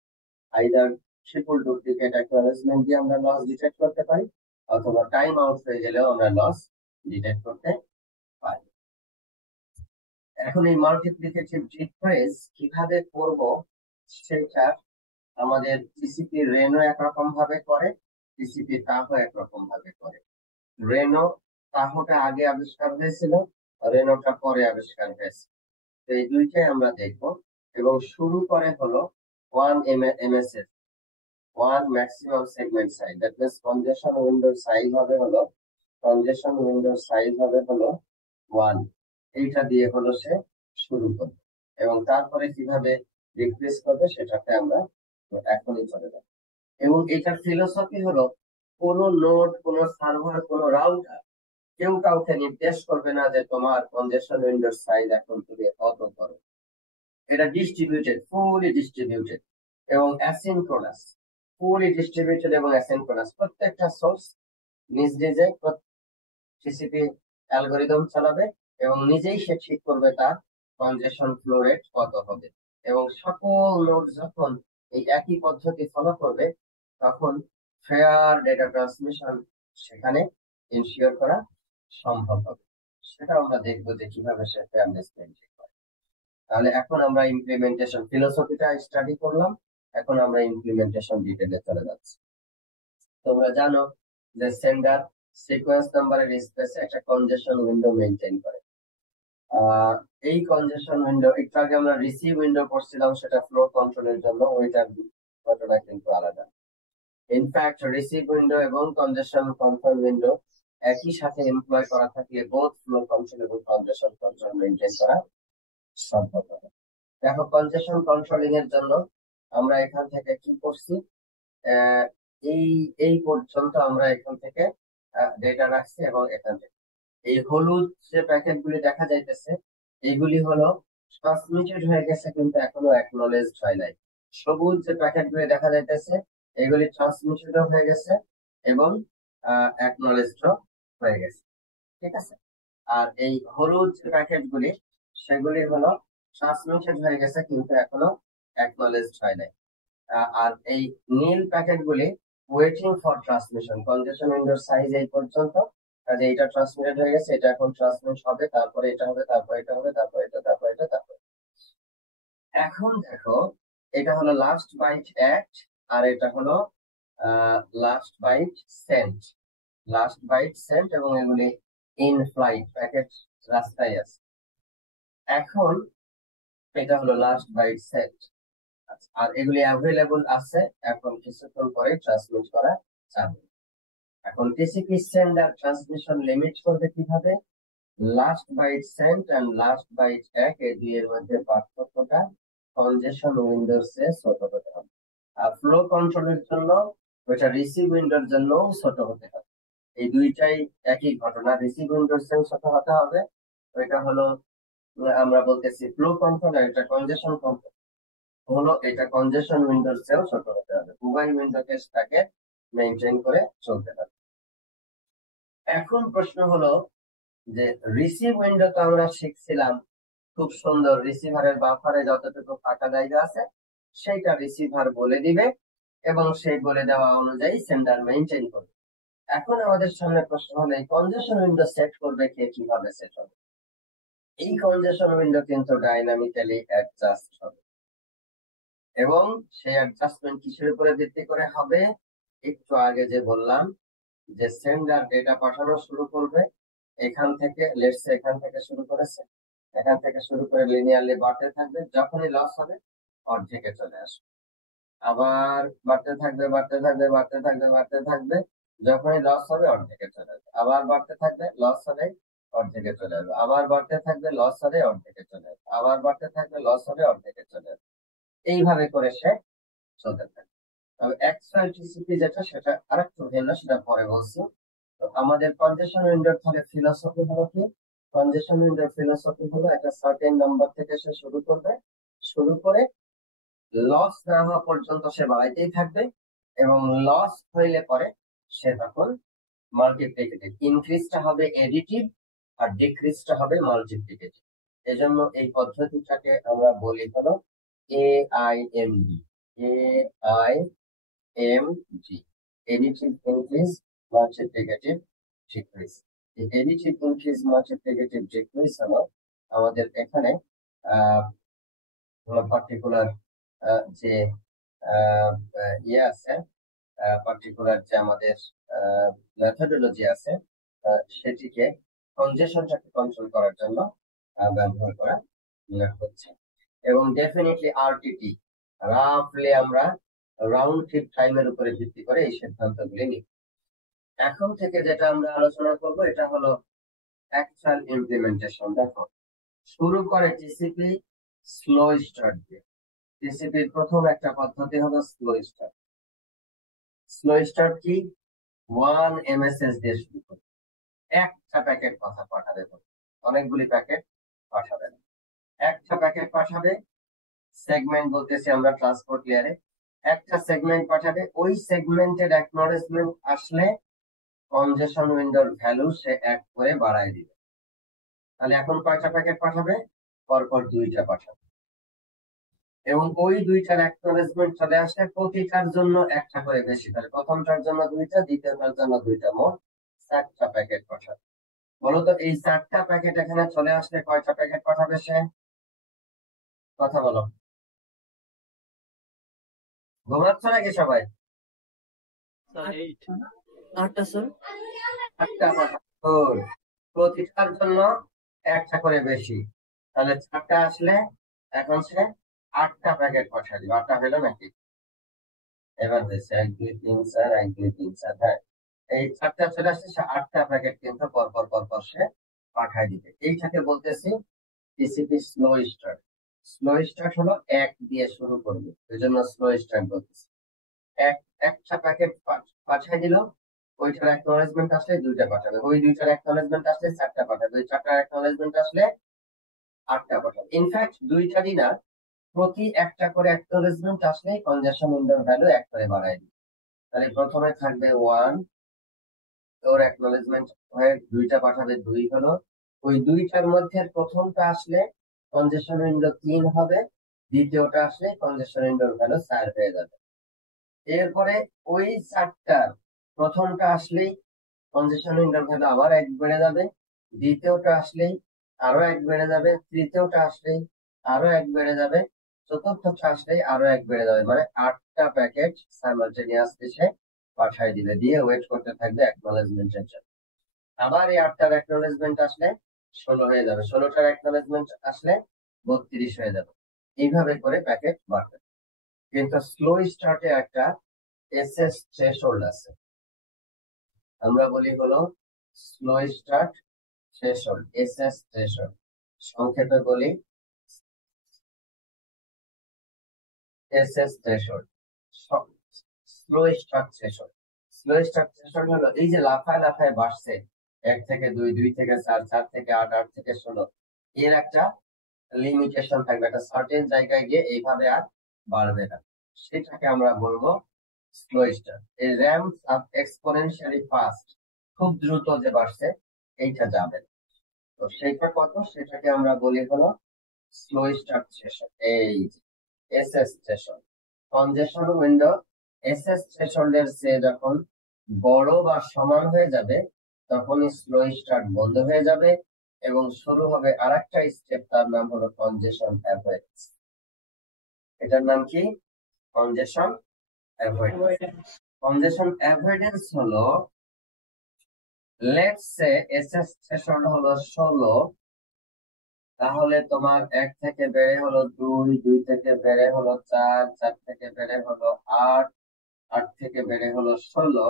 আইদার ট্রিপল ডুপ্লিকেট অ্যাকনলেজমেন্ট দিয়ে আমরা লস ডিটেক্ট করতে পারি, অথবা টাইম আউট হয়ে গেলেও আমরা লস ডিটেক্ট করতে পারি। এখন এই মাল্টিপ্লিকেটিভ ডিক্রিজ কিভাবে করব সেটা আমাদের টিসিপি রেনো একরকম ভাবে করে, টিসিপি তাহো একরকম ভাবে করে। রেনো তাহোটা আগে আবিষ্কার হয়েছিল, রেনোটা পরে আবিষ্কার হয়েছে। তো এই দুইটাই আমরা দেখব। এবং শুরু করে হলো 1 MSS, 1 maximum segment size, that means congestion window size হবে হলো, congestion window size হবে হলো 1। এইটা দিয়ে হলো সে শুরু করবে এবং তারপরে কিভাবে ডিক্রিজ করবে সেটাতে আমরা এখনই চলে যাব। এবং এটার ফিলোসফি হলো, কোন নোড, কোন সার্ভার, কোন রাউটার কেউ কাউকে নির্দেশ করবে না যে তোমার কনজেশন উইন্ডোর সাইজ এখন তুমি অত করো। এটা ডিস্ট্রিবিউটেড, ফুলি ডিস্ট্রিবিউটেড এবং অ্যাসিনক্রোনাস, ফুলি ডিস্ট্রিবিউটেড এবং অ্যাসিনক্রোনাস। প্রত্যেকটা সোর্স নিজ নিজে টিসিপি অ্যালগোরিদম চালাবে এবং নিজেই সে ঠিক করবে তার কনজেশন ফ্লো রেট কত হবে। এবং সকল নোড যখন এই একই পদ্ধতি ফলো করবে, তখন ফেয়ার ডেটা ট্রান্সমিশন সেখানে ইনশিওর করা সম্ভব হবে। সেটা আমরা দেখবো যে কিভাবে সে ফেয়ারনেস মেনটেন করে। তাহলে এখন আমরা ইমপ্লিমেন্টেশন ফিলোসফিটা স্টাডি করলাম, এখন আমরা ইমপ্লিমেন্টেশন ডিটেইলে চলে যাচ্ছি। তোমরা জানো যে সেন্ডার সিকোয়েন্স নাম্বারের স্পেসে একটা কনজেশন উইন্ডো মেনটেন করে। এই কনজেশন উইন্ডো, একটু আগে আমরা রিসিভ উইন্ডো করছিলাম, সেটা ফ্লো কন্ট্রোলের জন্য, ওইটার ঘটনা কিন্তু আলাদা। ইনফ্যাক্ট রিসিভ উইন্ডো এবং কনজেশন কন্ট্রোল উইন্ডো একই সাথে এমপ্লয় করা থাকলে বোথ ফ্লো কন্ট্রোল এবং কনজেশন কন্ট্রোল মেনটেন করা সম্ভব হবে। দেখো, কনজেশন কন্ট্রোলিং এর জন্য আমরা এখান থেকে কি করছি, এই এই পর্যন্ত আমরা এখান থেকে ডেটা রাখছি এবং এখান থেকে এই হলুদ যে প্যাকেট গুলি দেখা যাইতেছে, এইগুলি হলো ট্রান্সমিটেড হয়ে গেছে কিন্তু এখনো অ্যাকনলেজড হয় নাই। সবুজ যে প্যাকেট গুলি দেখা যাইতেছে, এগুলি ট্রান্সমিটেড হয়ে গেছে এবং অ্যাকনলেজড হয়ে গেছে, ঠিক আছে। আর এই হলুদ যে প্যাকেট গুলি, সেগুলি হলো ট্রান্সমিটেড হয়ে গেছে কিন্তু এখনো অ্যাকনলেজড হয় নাই। আর এই নীল প্যাকেট গুলি ওয়েটিং ফর ট্রান্সমিশন, কনজেশন উইন্ডোর সাইজ এই পর্যন্ত, কাজে এটা ট্রান্সমিটেড হয়ে গেছে, এটা এখন ট্রান্সমিট হবে, তারপরে এটা হবে, তারপর এটা হবে, তারপর এটা, তারপর এটা, তারপর। এখন দেখো, এটা হলো লাস্ট বাইট অ্যাক্ট আর এটা হলো last byte sent, last byte sent, এবং এগুলি ইন ফ্লাইট প্যাকেট রাস্তায় আছে। এখন এটা হলো লাস্ট বাইট সেট, আর এগুলি অ্যাভেলেবল আছে, এখন কিছুক্ষণ পরে ট্রান্সমিট করা যাবে। এখন টিসিপি সেন্ডার ট্রান্সমিশন লিমিট করবে কিভাবে? Last byte sent and last byte ack, এই দুইয়ের মধ্যে পার্থক্যটা কনজেশন উইন্ডোজে ছোট হতে হবে, আর ফ্লো কন্ট্রোলের জন্য ওইটা রিসিভ উইন্ডোর জন্য ছোট হতে হবে। এই দুইটাই একই ঘটনা, রিসিভ উইন্ডোর সেল ছোট হতে হবে, ওইটা হলো আমরা বলতেছি ফ্লো কন্ট্রোল, আর এটা কনজেশন কন্ট্রোল হলো, এটা কনজেশন উইন্ডোর সেল ছোট হতে হবে। উভয় উইন্ডোকে তাকে মেনটেন করে চলতে হবে। এখন প্রশ্ন হলো যে রিসিভ উইন্ডো তো আমরা শিখছিলাম খুব সুন্দর, রিসিভারের বাফারে যতটুকু ফাঁকা জায়গা আছে সেইটা রিসিভার বলে দিবে এবং সেই বলে দেওয়া অনুযায়ী সেন্ডার মেনটেন করবে। এখন আমাদের সামনে প্রশ্ন হলো এই কনজেশন উইন্ডো সেট করবে কে, কিভাবে সেট হবে? এই কনজেশন উইন্ডো কিন্তু ডাইনামিক্যালি অ্যাডজাস্ট হবে, এবং সেই অ্যাডজাস্টমেন্ট কিসের উপরে ভিত্তি করে হবে? একটু আগে যে বললাম যে সেন্ডার ডেটা পাঠানো শুরু করবে, এখান থেকে লেটস এখান থেকে শুরু করেছে, এখান থেকে শুরু করে লিনিয়ারলি বাড়তে থাকবে, যখনই লস হবে অর্ধেকে চলে আসবে, আবার বাড়তে থাকবে বাড়তে থাকবে বাড়তে থাকবে বাড়তে থাকবে, যখনই লস হবে অর্ধেকে চলে আসবে, আবার বাড়তে থাকবে, লস হলে অর্ধেকে চলে আসবে, আবার বাড়তে থাকবে, লস হলে অর্ধেকে চলে আসবে, আবার বাড়তে থাকবে, লস হলে অর্ধেকে চলে আসবে, এইভাবে করে সে চলতে থাকে। তবে অ্যাকচুয়াল টিসিপি যেটা সেটা আরেকটু ভিন্ন, সেটা পরে বলছি। তো আমাদের কনজেশন উইন্ডোর তাহলে ফিলোসফি হলো কি? কনজেশন উইন্ডোর ফিলোসফি হলো একটা সার্টেন নাম্বার থেকে সে শুরু করবে, শুরু করে লস না হওয়া পর্যন্ত সে বাড়াইতেই থাকবে, এবং লস হইলে পরে সে তখন মাল্টিপ্লিকেটিভ, ইনক্রিজটা হবে এডিটিভ আর ডিক্রিজটা হবে মাল্টিপ্লিকেটিভ। এজন্য এই পদ্ধতিটাকে আমরা বলি হলো AIMD, AIMD, additive increase multiplicative decrease. এই এডিটিভ ইনক্রিজ মাল্টিপ্লিকেটিভ ডিক্রিজ হলো আমাদের এখানে পার্টিকুলার যে ইয়ে আছে, পার্টিকুলার যে আমাদের মেথডোলজি আছে, সেটিকে কনজেশনটাকে কন্ট্রোল করার জন্য ব্যবহার করা হচ্ছে। এবং ডেফিনেটলি আরটিটি, রাফলি আমরা রাউন্ড ট্রিপ টাইমের উপরে ভিত্তি করে এই সিদ্ধান্তগুলি নিই। এখন থেকে যেটা আমরা আলোচনা করব এটা হলো অ্যাকচুয়াল ইমপ্লিমেন্টেশন। দেখো, শুরু করে টিসিপি স্লো স্টার্ট দিয়ে। টিসিপির প্রথম একটা পদ্ধতি হলো স্লো স্টার্ট। স্লো স্টার্ট কি? 1 MSS দিয়ে শুরু করবে, একটা প্যাকেট কথা পাঠাবে, অনেকগুলি প্যাকেট পাঠাবে না, একটা প্যাকেট পাঠাবে, সেগমেন্ট বলতেছি আমরা ট্রান্সপোর্ট লেয়ারে, একটা সেগমেন্ট পাঠাবে, ওই সেগমেন্টের অ্যাকনলেজমেন্ট আসলে কনজেশন উইন্ডোর ভ্যালু সে এক করে বাড়ায় দিবে। তাহলে এখন কয়টা প্যাকেট পাঠাবে? পরপর দুইটা পাঠাবে, এবং ওই দুইটার অ্যাকনলেজমেন্ট চলে আসলে প্রতিটার জন্য একটা করে বেশি, তাহলে প্রথমটার জন্য দুইটা, দ্বিতীয়টার জন্য দুইটা, মোট 4টা প্যাকেট পাঠাবে। বলতো এই 4টা প্যাকেট এখানে চলে আসলে কয়টা প্যাকেট পাঠাবে সে? কথা বলো, ঘুমাচ্ছ নাকি সবাই? 8টা স্যার। 8টা পাঠাবে, প্রতিটার জন্য একটা করে বেশি, তাহলে 4টা আসলে এখন সে 8টা প্যাকেট পাঠাবে। 8টা হলো নাকি? এবার হয়েছে 1 2 3 4, 1 2 3 4, হ্যাঁ, এই 4টা চলে আসছে, সে 8টা প্যাকেট কিন্তু পরপর পরপর সে পাঠায় দিবে। এইটাকে বলতেছি TCP slow start. Slow start হলো 1 দিয়ে শুরু করবে, এই জন্য স্লো স্টার্ট বলতেছি। একটা প্যাকেট পাঠিয়ে দিল, ওইটার অ্যাকনলেজমেন্ট আসলে দুইটা পাঠাবে, ওই দুইটার অ্যাকনলেজমেন্ট আসলে 4টা পাঠাবে, ওই 4টার অ্যাকনলেজমেন্ট আসলে 8টা পাঠাবে। ইনফ্যাক্ট দুইটারই না, প্রতি একটা করে অ্যাকনলেজমেন্ট আসলে কনজেশন উইন্ডোর ভ্যালু এক করে বাড়ায় দিবে। তাহলে প্রথমে থাকবে 1, ওর অ্যাকনলেজমেন্ট হয়ে দুইটা পাঠাবে, 2 হলো, ওই দুইটার মধ্যে প্রথমটা আসলে কনজেশন উইন্ডো 3 হবে, দ্বিতীয়টা আসলে কনজেশন উইন্ডোর ভ্যালু 4 হয়ে যাবে। এরপরে ওই 4টার প্রথমটা আসলেই কনজেশন উইন্ডোর ভ্যালু আবার 1 বেড়ে যাবে, দ্বিতীয়টা আসলেই আরো 1 বেড়ে যাবে, তৃতীয়টা আসলেই আরো 1 বেড়ে যাবে, চতুর্থটা আসলেই আরো 1 বেড়ে যাবে, মানে 8টা প্যাকেট সাইমালটেনিয়াসলি সে পাঠাই দিবে, দিয়ে ওয়েট করতে থাকবে অ্যাকনলেজমেন্টের জন্য। আবার এই 8টার অ্যাকনলেজমেন্ট আসলে 16 হয়ে যাবে, 16টার অ্যাকনলেজমেন্ট আসলে 32 হয়ে যাবে। এইভাবে করে প্যাকেট বাড়বে। কিন্তু স্লো স্টার্টে একটা এসএস থ্রেশহোল্ড আছে, আমরা বলি হলো slow start threshold, SS threshold, সংক্ষেপে বলি SS threshold, slow start threshold. Slow start threshold হলো এই যে লাফায় লাফায় বাড়ছে, 1 থেকে 2, 2 থেকে 4, 4 থেকে 8, 8 থেকে 16, এর একটা লিমিটেশন থাকবে, একটা সার্টেন জায়গায় গিয়ে এইভাবে আর বাড়বে না, সেটাকে আমরা বলবো স্লো স্টার্ট। এই র্যাম্প আপ এক্সপোনেনশিয়ালি ফাস্ট, খুব দ্রুত যে বাড়ছে এইটা যাবে না। তো সেইটা কত, সেটাকে আমরা বলি হলো স্লো স্টার্ট থ্রেশহোল্ড। এই SS threshold, congestion window SS থ্রেশহোল্ডের চেয়ে যখন বড় বা সমান হয়ে যাবে তখনই স্লো স্টার্ট বন্ধ হয়ে যাবে এবং শুরু হবে আরেকটা স্টেপ, তার নাম হলো কনজেশন অ্যাভয়েডেন্স। এটার নাম কি? কনজেশন অ্যাভয়েডেন্স। কনজেশন অ্যাভয়েডেন্স হলো, লেটস সে এসএস থ্রেশহোল্ড হলো 16, তাহলে তোমার 1 থেকে বেড়ে হলো 2, 2 থেকে বেড়ে হলো 4, 4 থেকে বেড়ে হলো 8, 8 থেকে বেড়ে হলো 16।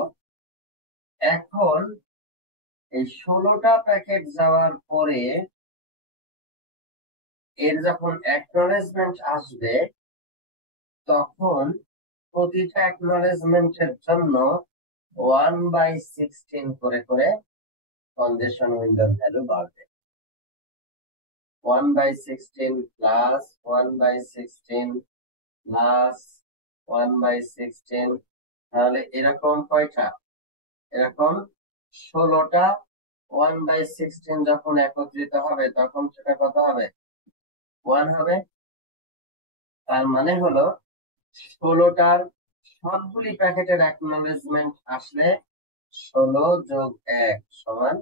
এখন এই 16টা প্যাকেট যাওয়ার পরে এর যখন অ্যাকনলেজমেন্ট আসবে তখন প্রতিটা অ্যাকনলেজমেন্টের জন্য 1/16 করে করে কনজেশন উইন্ডোর ভ্যালু বাড়বে। 1/16 প্লাস 1/16 প্লাস 1/16, তাহলে এরকম কয়টা? এরকম 16টা 1/16 যখন একত্রিত হবে তখন সেটা কত হবে? 1 হবে। তার মানে হলো 16টার সবগুলি প্যাকেটের অ্যাকনলেজমেন্ট আসলে 16 যোগ 1 সমান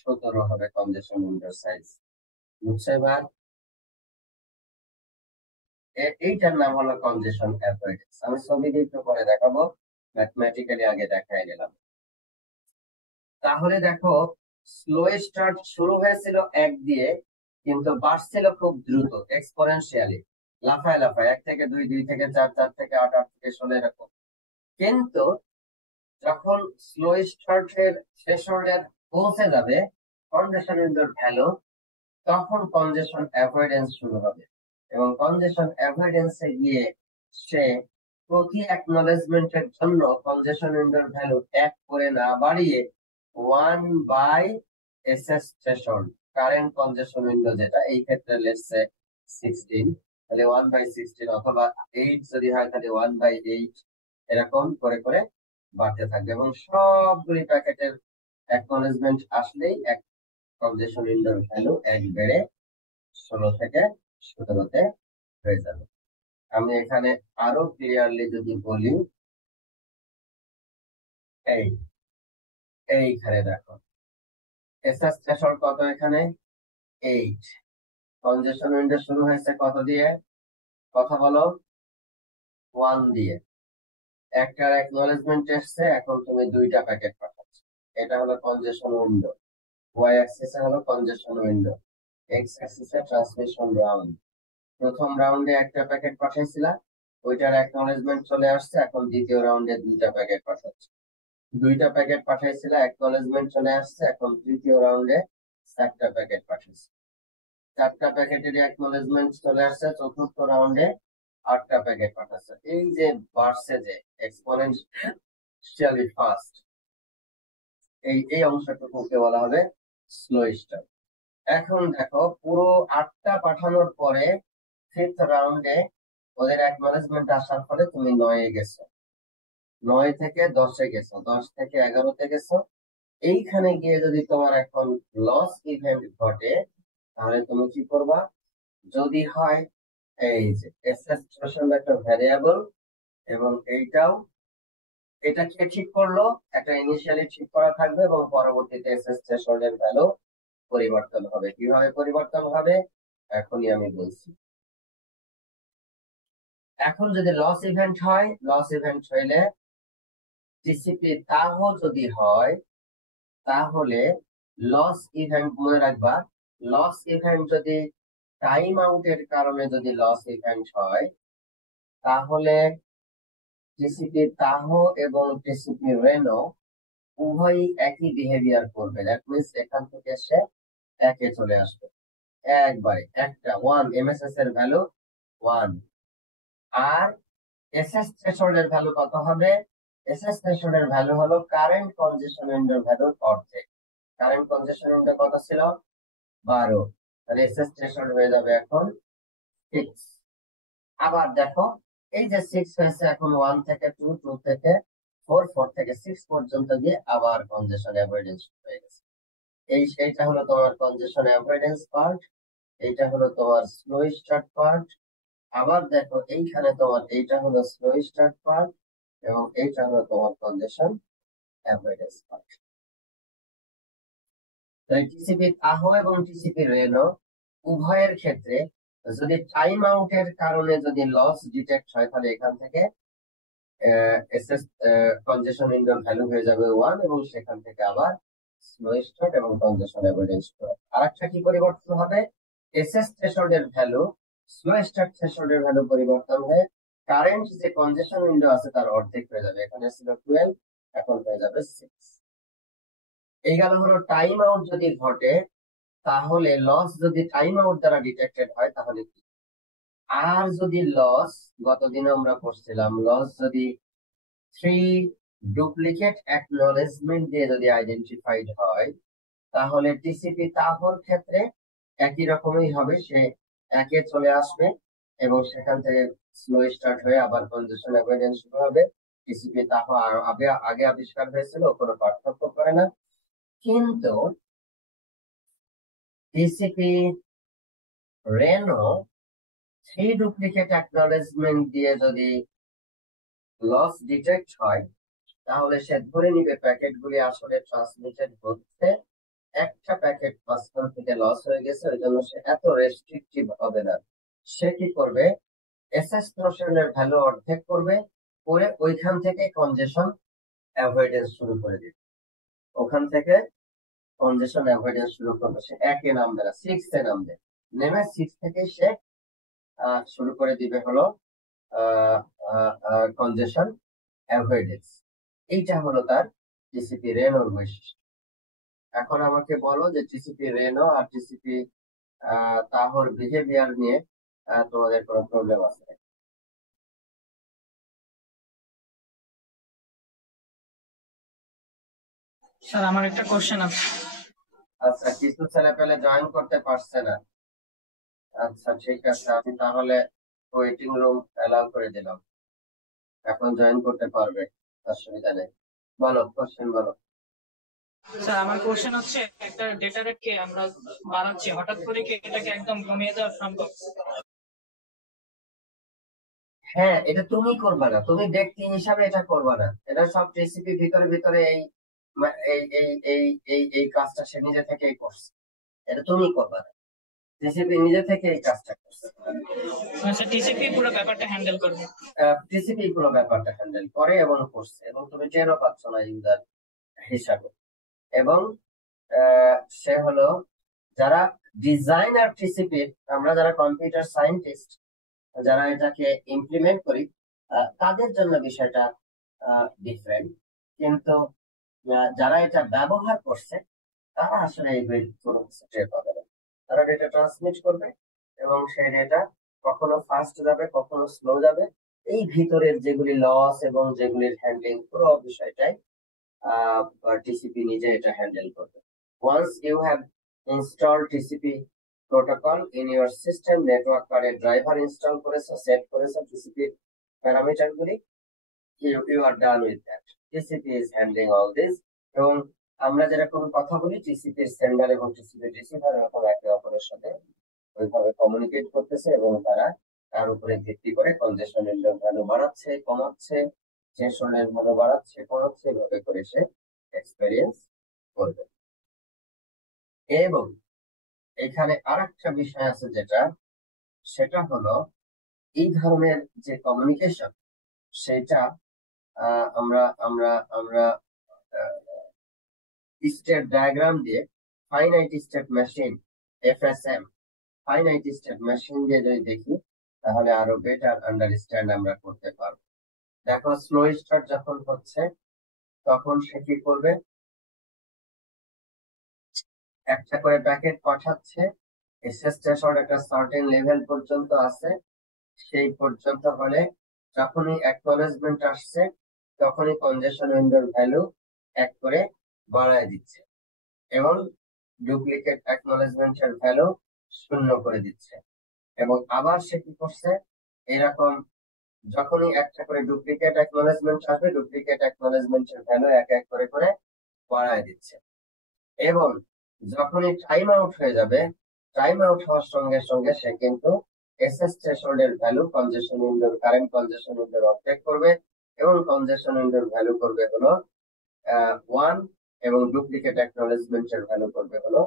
17 হবে কনজেশন উইন্ডোর সাইজ। বুঝছো এবার? এইটার নাম হলো কনজেশন অ্যাভয়েডেন্স। আমি ছবি দিয়ে একটু পরে দেখাবো, ম্যাথমেটিক্যালি আগে দেখাই দিলাম। তাহলে দেখো, স্লো স্টার্ট শুরু হয়েছিল 1 দিয়ে, কিন্তু বাড়ছিল খুব দ্রুত এক্সপোনেনশিয়ালি, লাফায় লাফায় 1 থেকে 2, 2 থেকে 4, 4 থেকে 8, 8 থেকে 16 এরকম। কিন্তু যখন স্লো স্টার্টের থ্রেশহোল্ডে পৌঁছে যাবে কনজেশন উইন্ডোর ভ্যালু, তখন কনজেশন অ্যাভয়েডেন্স শুরু হবে এবং কনজেশন অ্যাভয়েডেন্সে গিয়ে সে প্রতি অ্যাকনলেজমেন্টের জন্য কনজেশন উইন্ডোর ভ্যালু 1 করে না বাড়িয়ে 1/SS থ্রেশহোল্ড, কারেন্ট কনজেশন উইন্ডো যেটা, এই ক্ষেত্রে লেটস সে 16, তাহলে 1/16 অথবা 8 যদি হয় তাহলে 1/8, এরকম করে করে বাড়তে থাকবে এবং সবগুলি প্যাকেটের অ্যাকনলেজমেন্ট আসলেই এক কনজেশন উইন্ডোর ভ্যালু 1 বেড়ে 16 থেকে 17-তে হয়ে যাবে। আমি এখানে আরো ক্লিয়ারলি যদি বলি, এইখানে দেখো এসএস থ্রেশহোল্ড কত, এখানে 8, কনজেশন উইন্ডো শুরু হয়েছে কত দিয়ে? কথা বলো। 1 দিয়ে। একটার অ্যাকনলেজমেন্ট এসছে, এখন তুমি 2টা প্যাকেট পাঠাচ্ছ, এটা হলো কনজেশন উইন্ডো। ওয়াই অ্যাক্সিসে হলো কনজেশন উইন্ডো, এক্স অ্যাক্সিসে ট্রান্সমিশন রাউন্ড। প্রথম রাউন্ডে একটা প্যাকেট পাঠাইছিলা, ওইটার অ্যাকনলেজমেন্ট চলে আসছে, এখন দ্বিতীয় রাউন্ডে 2টা প্যাকেট পাঠাচ্ছে। 2টা প্যাকেট পাঠাইছিল, অ্যাকনলেজমেন্ট চলে আসছে, এখন তৃতীয় রাউন্ডে 4টা প্যাকেট পাঠাইছে। 4টা প্যাকেটের অ্যাকনলেজমেন্ট চলে আসছে, চতুর্থ রাউন্ডে 8টা প্যাকেট পাঠাচ্ছে। এই যে বাড়ছে যে এক্সপোনেনশিয়ালি ফাস্ট, এই অংশটুকুকে বলা হবে স্লো স্টার্ট। এখন দেখো, পুরো 8টা পাঠানোর পরে ফিফথ রাউন্ডে ওদের অ্যাকনলেজমেন্ট আসার ফলে তুমি 9-এ গেছো, 9 থেকে 10-এ গেছো, 10 থেকে 11-তে গেছো। এইখানে গিয়ে যদি তোমার এখন লস ইভেন্ট ঘটে তাহলে তুমি কি করবা? যদি হয় এই যে এসএস থ্রেশহোল্ড একটা ভ্যারিয়েবল এবং এটাকে ঠিক করলো, একটা ইনিশিয়ালি ঠিক করা থাকবে এবং পরবর্তীতে এসএস থ্রেশহোল্ডের ভ্যালু পরিবর্তন হবে। কিভাবে পরিবর্তন হবে এখনই আমি বলছি। এখন যদি লস ইভেন্ট হয়, লস ইভেন্ট হইলে টিসিপি তাহ যদি হয়, তাহলে লস ইভেন্ট মনে রাখবা, লস ইভেন্ট যদি টাইম আউটের কারণে যদি লস ইভেন্ট হয়, তাহলে টিসিপি তাহো এবং টিসিপি রেনো উভয়ই একই বিহেভিয়ার করবে। দ্যাট মিনস এখান থেকে সে একে চলে আসবে একবারে, একটা ওয়ান, এমএসএস এর ভ্যালু ওয়ান। আর এসএস থ্রেশহোল্ড এর ভ্যালু কত হবে? এসএস থ্রেশহোল্ড এর ভ্যালু হলো কারেন্ট কনজেশন উইন্ডোর ভ্যালুর অর্ধেক। কারেন্ট কনজেশন উইন্ডো কত ছিল? 12। তাহলে এসএস থ্রেশহোল্ড হয়ে যাবে এখন 6। আবার দেখো, এই যে 6 হয়েছে, এখন 1 থেকে 2, 2 থেকে 4, 4 থেকে 6 পর্যন্ত গিয়ে আবার কনজেশন অ্যাভয়েডেন্স হয়ে গেছে। এইটা হলো তোমার কনজেশন অ্যাভয়েডেন্স পার্ট, এইটা হলো তোমার স্লো স্টার্ট পার্ট। আবার দেখো, এইখানে তোমার এইটা হলো স্লো স্টার্ট পার্ট এবং এইটা হলো তোমার কনজেশন অ্যাভয়েডেন্স পার্ট। টিসিপি তাহো এবং টিসিপি রেনো উভয়ের ক্ষেত্রে যদি টাইম আউটের কারণে যদি লস ডিটেক্ট হয়, তাহলে এখান থেকে এসএস কনজেশন উইন্ডোর ভ্যালু হয়ে যাবে 1 এবং সেখান থেকে আবার স্লো স্টার্ট এবং কনজেশন অ্যাভয়েডেন্স। আরেকটা কি পরিবর্তন হবে? এসএস থ্রেশহোল্ড এর ভ্যালু স্লো স্টার্ট থ্রেশহোল্ড এর ভ্যালু পরিবর্তন হয়ে কারেন্ট যে কনজেশন উইন্ডো আছে তার অর্ধেক হয়ে যাবে। এখানে ছিল 12, এখন হয়ে যাবে 6। এই গেল হলো টাইম আউট যদি ঘটে, তাহলে লস যদি টাইম আউট দ্বারা ডিটেক্টেড হয় তাহলে কি? আর যদি লস, গতদিন আমরা পড়ছিলাম, লস যদি 3 ডুপ্লিকেট অ্যাকনলেজমেন্ট দিয়ে যদি আইডেন্টিফাইড হয়, তাহলে টিসিপি তাহর ক্ষেত্রে একই রকমই হবে। সে একে চলে আসবে এবং সেখান থেকে স্লো স্টার্ট হয়ে আবার কনজেশন অ্যাভয়েডেন্স শুরু হবে। টিসিপি তাহ আগে আগে আবিষ্কার হয়েছিল, কোনো পার্থক্য করে না। কিন্তু টিসিপি রেনো 3 ডুপ্লিকেট অ্যাকনলেজমেন্ট দিয়ে যদি লস ডিটেক্ট হয়, তাহলে সে ধরে নিবে প্যাকেটগুলি আসলে ট্রান্সমিটেড হচ্ছে, একটা প্যাকেট মাঝখান থেকে লস হয়ে গেছে, ওই জন্য সে এত রেস্ট্রিকটিভ হবে না। সে কি করবে? এসএস থ্রেশহোল্ডের ভ্যালু অর্ধেক করবে, করে ওইখান থেকে কনজেশন অ্যাভয়েডেন্স শুরু করে দিবে। ওখান থেকে কনজেশন অ্যাভয়েডেন্স শুরু করবে, সে একে নামবে না, 6 এ নামবে। নেমে 6 থেকে সে শুরু করে দিবে হলো কনজেশন অ্যাভয়েডেন্স। এইটা হলো তার টিসিপি রেনোর বৈশিষ্ট্য। এখন আমাকে বলো যে টিসিপি রেনো আর টিসিপি তাহর বিহেভিয়ার নিয়ে তোমাদের কোনো প্রবলেম আছে? স্যার আমার একটা কোশ্চেন আছে। আচ্ছা, কিছু ছেলে পেলে জয়েন করতে পারছে না। আচ্ছা ঠিক আছে, আমি তাহলে ওয়েটিং রুম অ্যালাউ করে দিলাম, এখন জয়েন করতে পারবে, অসুবিধা নেই। বলো, কোশ্চেন বলো। স্যার আমার কোশ্চেন হচ্ছে, একটা ডেটা রেট কে আমরা বাড়াচ্ছি, হঠাৎ করে কি এটাকে একদম কমিয়ে দেওয়া সম্ভব? হ্যাঁ, এটা তুমি করবা না, তুমি ব্যক্তি হিসাবে এটা করবা না। এটা সব রেসিপি ভিতরে ভিতরে এই এই এই এই এই এই কাজটা সে নিজে থেকেই করছে, এটা তুমি করবা না। রেসিপি নিজে থেকে এই কাজটা করছে। আচ্ছা, টিসিপি পুরো ব্যাপারটা হ্যান্ডেল করবে। টিসিপি পুরো ব্যাপারটা হ্যান্ডেল করে এবং করছে, এবং তুমি টেরও পাচ্ছ না ইউজার হিসাবে। এবং সে হলো, যারা ডিজাইনার টিসিপি, আমরা যারা কম্পিউটার সায়েন্টিস্ট, যারা এটাকে ইমপ্লিমেন্ট করি, তাদের জন্য বিষয়টা ডিফারেন্ট। কিন্তু যারা এটা ব্যবহার করছে, তারা আসলে এই কোনো কিছু টের পাবে না। তারা ডেটা ট্রান্সমিট করবে এবং সেই ডেটা কখনো ফাস্ট যাবে, কখনো স্লো যাবে। এই ভিতরের যেগুলি লস এবং যেগুলির হ্যান্ডলিং, পুরো বিষয়টাই টিসিপি নিজে এটা হ্যান্ডেল করবে। Once you have installed TCP protocol in your system, network কার্ডে ড্রাইভার ইনস্টল করেছো, সেট করেছো TCP প্যারামিটার গুলি, you are done with that. TCP is handling all this. এবং আমরা যেরকম কথা বলি, TCP সেন্ডার এবং TCP রিসিভার এরকম একে অপরের সাথে ওইভাবে কমিউনিকেট করতেছে এবং তারা তার উপরে ভিত্তি করে কনজেশন ভ্যালু বাড়াচ্ছে, কমাচ্ছে, সেশনের ভ্যালু বাড়াচ্ছে, কমাচ্ছে, এভাবে করে সে এক্সপেরিয়েন্স করবে। এবং এখানে আরেকটা বিষয় আছে যেটা, সেটা হলো এই ধরনের যে কমিউনিকেশন, সেটা আমরা আমরা আমরা স্টেট ডায়াগ্রাম দিয়ে, finite state machine, FSM finite state machine দিয়ে যদি দেখি তাহলে আরো বেটার আন্ডারস্ট্যান্ড আমরা করতে পারবো। দেখো স্লো স্টার্ট যখন হচ্ছে তখন সে কি করবে, একটা করে প্যাকেট পাঠাচ্ছে, স্টেশন একটা সার্টেন লেভেল পর্যন্ত আছে, সেই পর্যন্ত হলে যখনই অ্যাকনলেজমেন্ট আসছে তখনই কনজেশন উইন্ডোর ভ্যালু এক করে বাড়ায় দিচ্ছে এবং ডুপ্লিকেট অ্যাকনলেজমেন্টের ভ্যালু শূন্য করে দিচ্ছে। এবং আবার সে কি করছে, এরকম যখনই একটা করে ডুপ্লিকেট অ্যাকনলেজমেন্ট আসবে ডুপ্লিকেট অ্যাকনলেজমেন্টের ভ্যালু এক এক করে করে বাড়ায় দিচ্ছে। এবং যখনই টাইম আউট হয়ে যাবে, টাইম আউট হওয়ার সঙ্গে সঙ্গে সে কিন্তু এসএস থ্রেশহোল্ড এর ভ্যালু কনজেশন উইন্ডোর কারেন্ট কনজেশন উইন্ডোর অপডেট করবে এবং কনজেশন উইন্ডোর ভ্যালু করবে হলো 1 এবং ডুপ্লিকেট অ্যাকনলেজমেন্ট এর ভ্যালু করবে হলো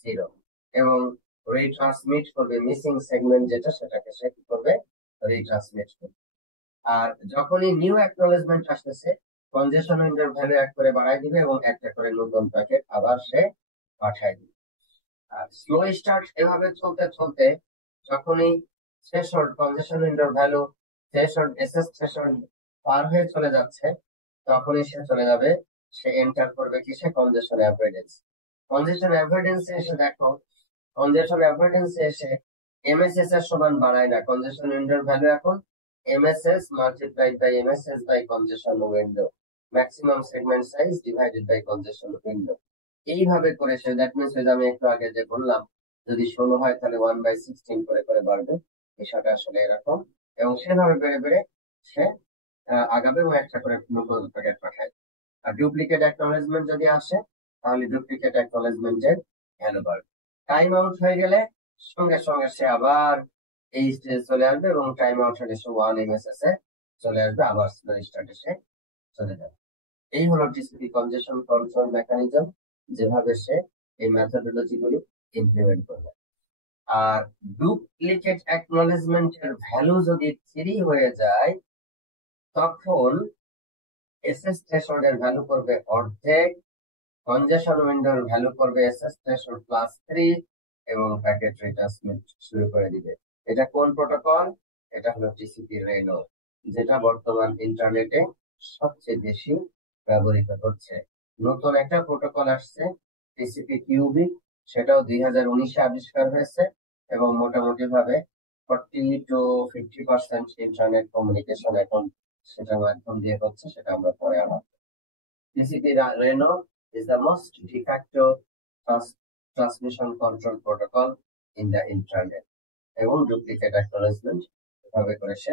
0 এবং রিট্রান্সমিট করবে মিসিং সেগমেন্ট যেটা সেটাকে সে কি করবে, রিট্রান্সমিট করবে। আর যখনই নিউ অ্যাকনলেজমেন্ট আসতেছে কনজেশন উইন্ডোর ভ্যালু এক করে বাড়ায় দিবে এবং একটা করে নতুন প্যাকেট আবার সে পাঠায় দিবে। আর স্লো স্টার্ট এভাবে চলতে চলতে যখনই থ্রেশহোল্ড কনজেশন উইন্ডোর ভ্যালু থ্রেশহোল্ড এসএস থ্রেশহোল্ড পার হয়ে চলে যাচ্ছে তখনই সে চলে যাবে, সে এন্টার করবে কিসে, কনজেশন অ্যাভয়েডেন্স। কনজেশন অ্যাভয়েডেন্সে এসে দেখো, কনজেশন অ্যাভয়েডেন্সে এসে এমএসএস এর সমান বাড়ায় না, কনজেশন উইন্ডোর ভ্যালু এখন MSS multiplied by MSS by congestion window, maximum segment size divided by congestion window। এইভাবে করে সে, দ্যাট মিনস আমি একটু আগে যে বললাম যদি 16 হয় তাহলে 1/16 করে করে বাড়বে, বিষয়টা আসলে এরকম। এবং সেভাবে বেড়ে বেড়ে সে আগাবে এবং একটা করে নতুন প্যাকেট পাঠায়। আর ডুপ্লিকেট অ্যাকনলেজমেন্ট যদি আসে তাহলে ডুপ্লিকেট অ্যাকনলেজমেন্টের ভ্যালু বাড়বে। টাইম আউট হয়ে গেলে সঙ্গে সঙ্গে সে আবার এই স্টেজ চলে আসবে এবং টাইম আউট হলে সে 1 MSS এ চলে আসবে, আবার স্লো স্টার্টে সে চলে যাবে। এই হলো টিসিপি কনজেশন কন্ট্রোল মেকানিজম, যেভাবে সে এই মেথডোলজি গুলি ইমপ্লিমেন্ট করবে। আর ডুপ্লিকেট অ্যাকনলেজমেন্টের ভ্যালু যদি 3 হয়ে যায় তখন এসএস থ্রেশহোল্ড এর ভ্যালু করবে অর্ধেক, কনজেশন উইন্ডোর ভ্যালু করবে এসএস থ্রেশহোল্ড প্লাস 3 এবং প্যাকেট রিট্রান্সমিট শুরু করে দিবে। এটা কোন প্রোটোকল? এটা হলো টিসিপি রেনো, যেটা বর্তমান ইন্টারনেটে সবচেয়ে বেশি ব্যবহৃত হচ্ছে। নতুন একটা প্রোটোকল আসছে টিসিপি কিউবিক, সেটাও 2019-এ আবিষ্কার হয়েছে এবং মোটামুটি ভাবে 40 to 50% ইন্টারনেট কমিউনিকেশন এখন সেটার মাধ্যম দিয়ে হচ্ছে, সেটা আমরা পরে আবার। TCP Reno is the most de facto transmission control protocol in the internet এবং ডুপ্লিকেট অ্যাকনলেজমেন্ট এভাবে করে সে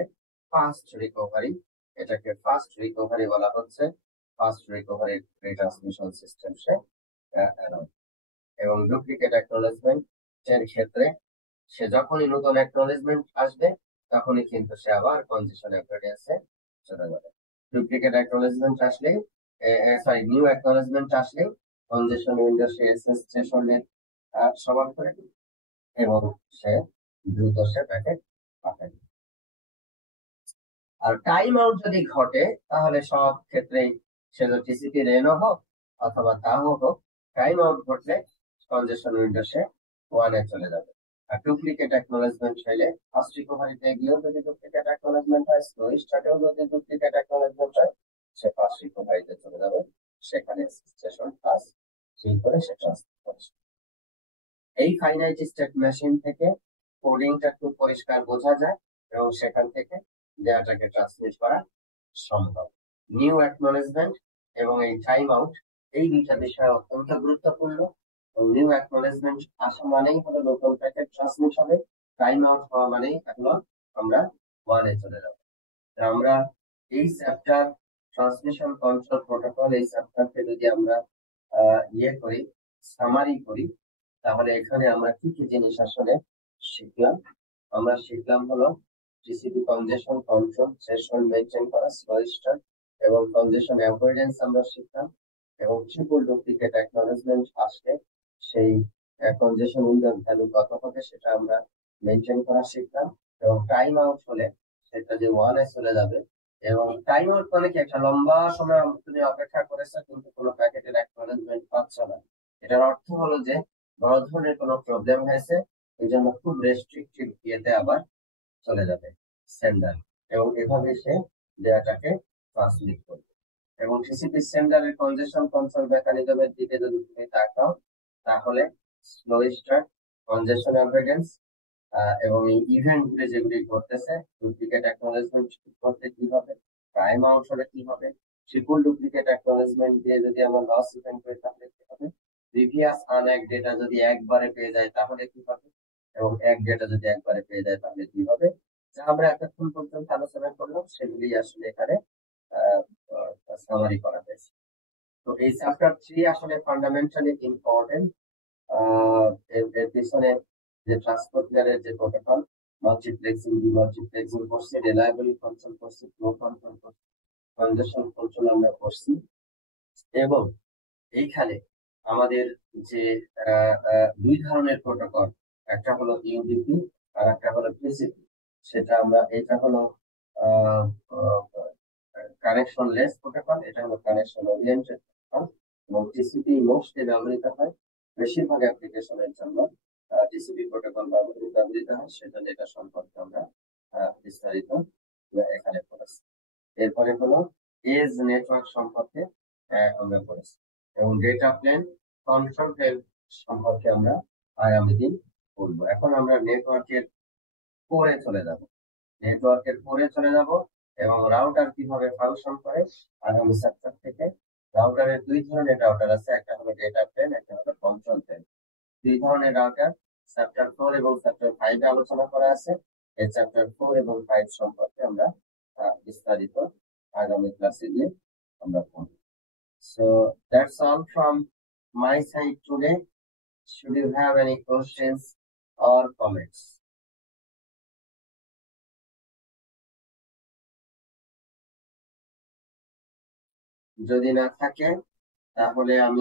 ফাস্ট রিকভারি, এটাকে ফাস্ট রিকভারি বলা হচ্ছে, ফাস্ট রিকভারি রিট্রান্সমিশন সিস্টেম সে এবং ডুপ্লিকেট অ্যাকনলেজমেন্ট এর ক্ষেত্রে সে যখনই নতুন অ্যাকনলেজমেন্ট আসবে তখনই কিন্তু সে আবার কনজেশন অ্যাভয়েডেন্সে চলে যাবে। ডুপ্লিকেট অ্যাকনলেজমেন্ট আসলে নিউ অ্যাকনলেজমেন্ট আসলে কনজেশন উইন্ডো সে এসএস থ্রেশহোল্ডে সমান করে এবং সে দ্রুত সে প্যাকেট পাঠায়। আর টাইম আউট যদি ঘটে তাহলে সব ক্ষেত্রেই সে যদি টিসিপি রেনো হোক অথবা তাও হোক, টাইম আউট ঘটলে কনজেশন উইন্ডো সে 1 এ চলে যাবে। আর ডুপ্লিকেট অ্যাকনলেজমেন্ট হইলে ফার্স্ট রিকভারিতে গিয়েও যদি ডুপ্লিকেট অ্যাকনলেজমেন্ট হয়, স্লো স্টার্টেও যদি ডুপ্লিকেট অ্যাকনলেজমেন্ট হয়, সে ফার্স্ট রিকভারিতে চলে যাবে, সেখানে স্টেশন প্লাস 3 করে সে ট্রান্সফার করে। এই ফাইনাইট স্টেট মেশিন থেকে কোডিংটা খুব পরিষ্কার বোঝা যায় এবং সেখান থেকে ডেটাটাকে ট্রান্সমিট করা সম্ভব। নিউ অ্যাকনলেজমেন্ট এবং এই টাইম আউট, এই দুইটা বিষয় অত্যন্ত গুরুত্বপূর্ণ। নিউ অ্যাকনলেজমেন্ট আসা মানেই হলো নতুন প্যাকেট ট্রান্সমিট হবে, টাইম আউট হওয়া মানেই এখন আমরা 1 এ চলে যাব। আমরা এই চ্যাপ্টার ট্রান্সমিশন কন্ট্রোল প্রোটোকল, এই চ্যাপ্টারকে যদি আমরা করি, সামারি করি, তাহলে এখানে আমরা কি কি জিনিস আসলে শিখলাম? আমরা শিখলাম হলো টিসিপি কনজেশন কন্ট্রোল, থ্রেশহোল্ড মেইনটেইন করা, স্লো স্টার্ট এবং কনজেশন অ্যাভয়েডেন্স আমরা শিখলাম এবং ট্রিপল ডুপ্লিকেট অ্যাকনলেজমেন্ট আসলে সেই কনজেশন উইন্ডোর ভ্যালু কত হবে সেটা আমরা মেইনটেইন করা শিখলাম এবং টাইম আউট হলে সেটা যে 1 এ চলে যাবে। এবং টাইম আউট মানে কি, একটা লম্বা সময় তুমি অপেক্ষা করেছো কিন্তু কোনো প্যাকেটের অ্যাকনলেজমেন্ট পাচ্ছ না, এটার অর্থ হলো যে বড় ধরনের কোনো প্রবলেম হয়েছে, এই জন্য খুব রেস্ট্রিক্টেড ইয়েতে আবার চলে যাবে সেন্ডার, এবং এভাবে সে ডেটাটাকে ট্রান্সমিট করবে। এবং টিসিপি সেন্ডারের কনজেশন কন্ট্রোল মেকানিজমের দিকে যদি তুমি তাকাও, তাহলে স্লো স্টার্ট, কনজেশন অ্যাভয়েডেন্স, এবং এই ইভেন্ট গুলো যেগুলি ঘটতেছে, ডুপ্লিকেট অ্যাকনোলেজমেন্ট করতে কি হবে, টাইম আউট হলে কি হবে, ট্রিপল ডুপ্লিকেট অ্যাকনোলেজমেন্ট দিয়ে যদি আমরা লস ইভেন্ট করি তাহলে কি হবে, প্রিভিয়াস আনএক ডেটা যদি একবারে পেয়ে যায় তাহলে কি হবে, এবং এক ডেটা যদি একবারে পেয়ে যায় তাহলে কি হবে, যা আমরা এতক্ষণ পর্যন্ত আলোচনা করলাম সেগুলি আসলে এখানে সামারি করা হয়েছে। তো এই চ্যাপ্টার 3 আসলে ফান্ডামেন্টালি ইম্পর্টেন্ট। এর পিছনে যে ট্রান্সপোর্ট লেয়ারের যে প্রোটোকল, মাল্টিপ্লেক্সিং, ডিমাল্টিপ্লেক্সিং করছি, রিলায়েবলি কন্ট্রোল করছি, ফ্লো কন্ট্রোল করছি, কনজেশন কন্ট্রোল আমরা করছি, এবং এইখানে আমাদের যে দুই ধরনের প্রোটোকল, একটা হলো ইউডিপি আর একটা হলো টিসিপি, সেটা আমরা, এটা হলো কানেকশন লেস প্রোটোকল, এটা হলো কানেকশন ওরিয়েন্টেড প্রোটোকল, এবং টিসিপি মোস্টলি ব্যবহৃত হয় বেশিরভাগ অ্যাপ্লিকেশনের জন্য। টিসিপি প্রোটোকল ব্যবহৃত হয়, সেটা যেটা সম্পর্কে আমরা বিস্তারিত এখানে পড়েছি। এরপরে হলো এজ নেটওয়ার্ক সম্পর্কে আমরা পড়েছি, এবং ডেটা প্লেন, কন্ট্রোল প্লেন সম্পর্কে আমরা আগামী দিন পড়বো। এখন আমরা নেটওয়ার্কের কোরে চলে যাব, এবং রাউটার কিভাবে ফাংশন করে আগামী চ্যাপ্টার থেকে। রাউটারের দুই ধরনের রাউটার আছে, একটা হলো ডেটা প্লেন, একটা হলো কন্ট্রোল প্লেন। দুই ধরনের রাউটার চ্যাপ্টার 4 এবং চ্যাপ্টার 5 এ আলোচনা করা আছে। এই চ্যাপ্টার 4 এবং 5 সম্পর্কে আমরা বিস্তারিত আগামী ক্লাসে গিয়ে আমরা পড়ব। So that's all from my side today. Should you have any questions or comments? যদি না থাকে তাহলে আমি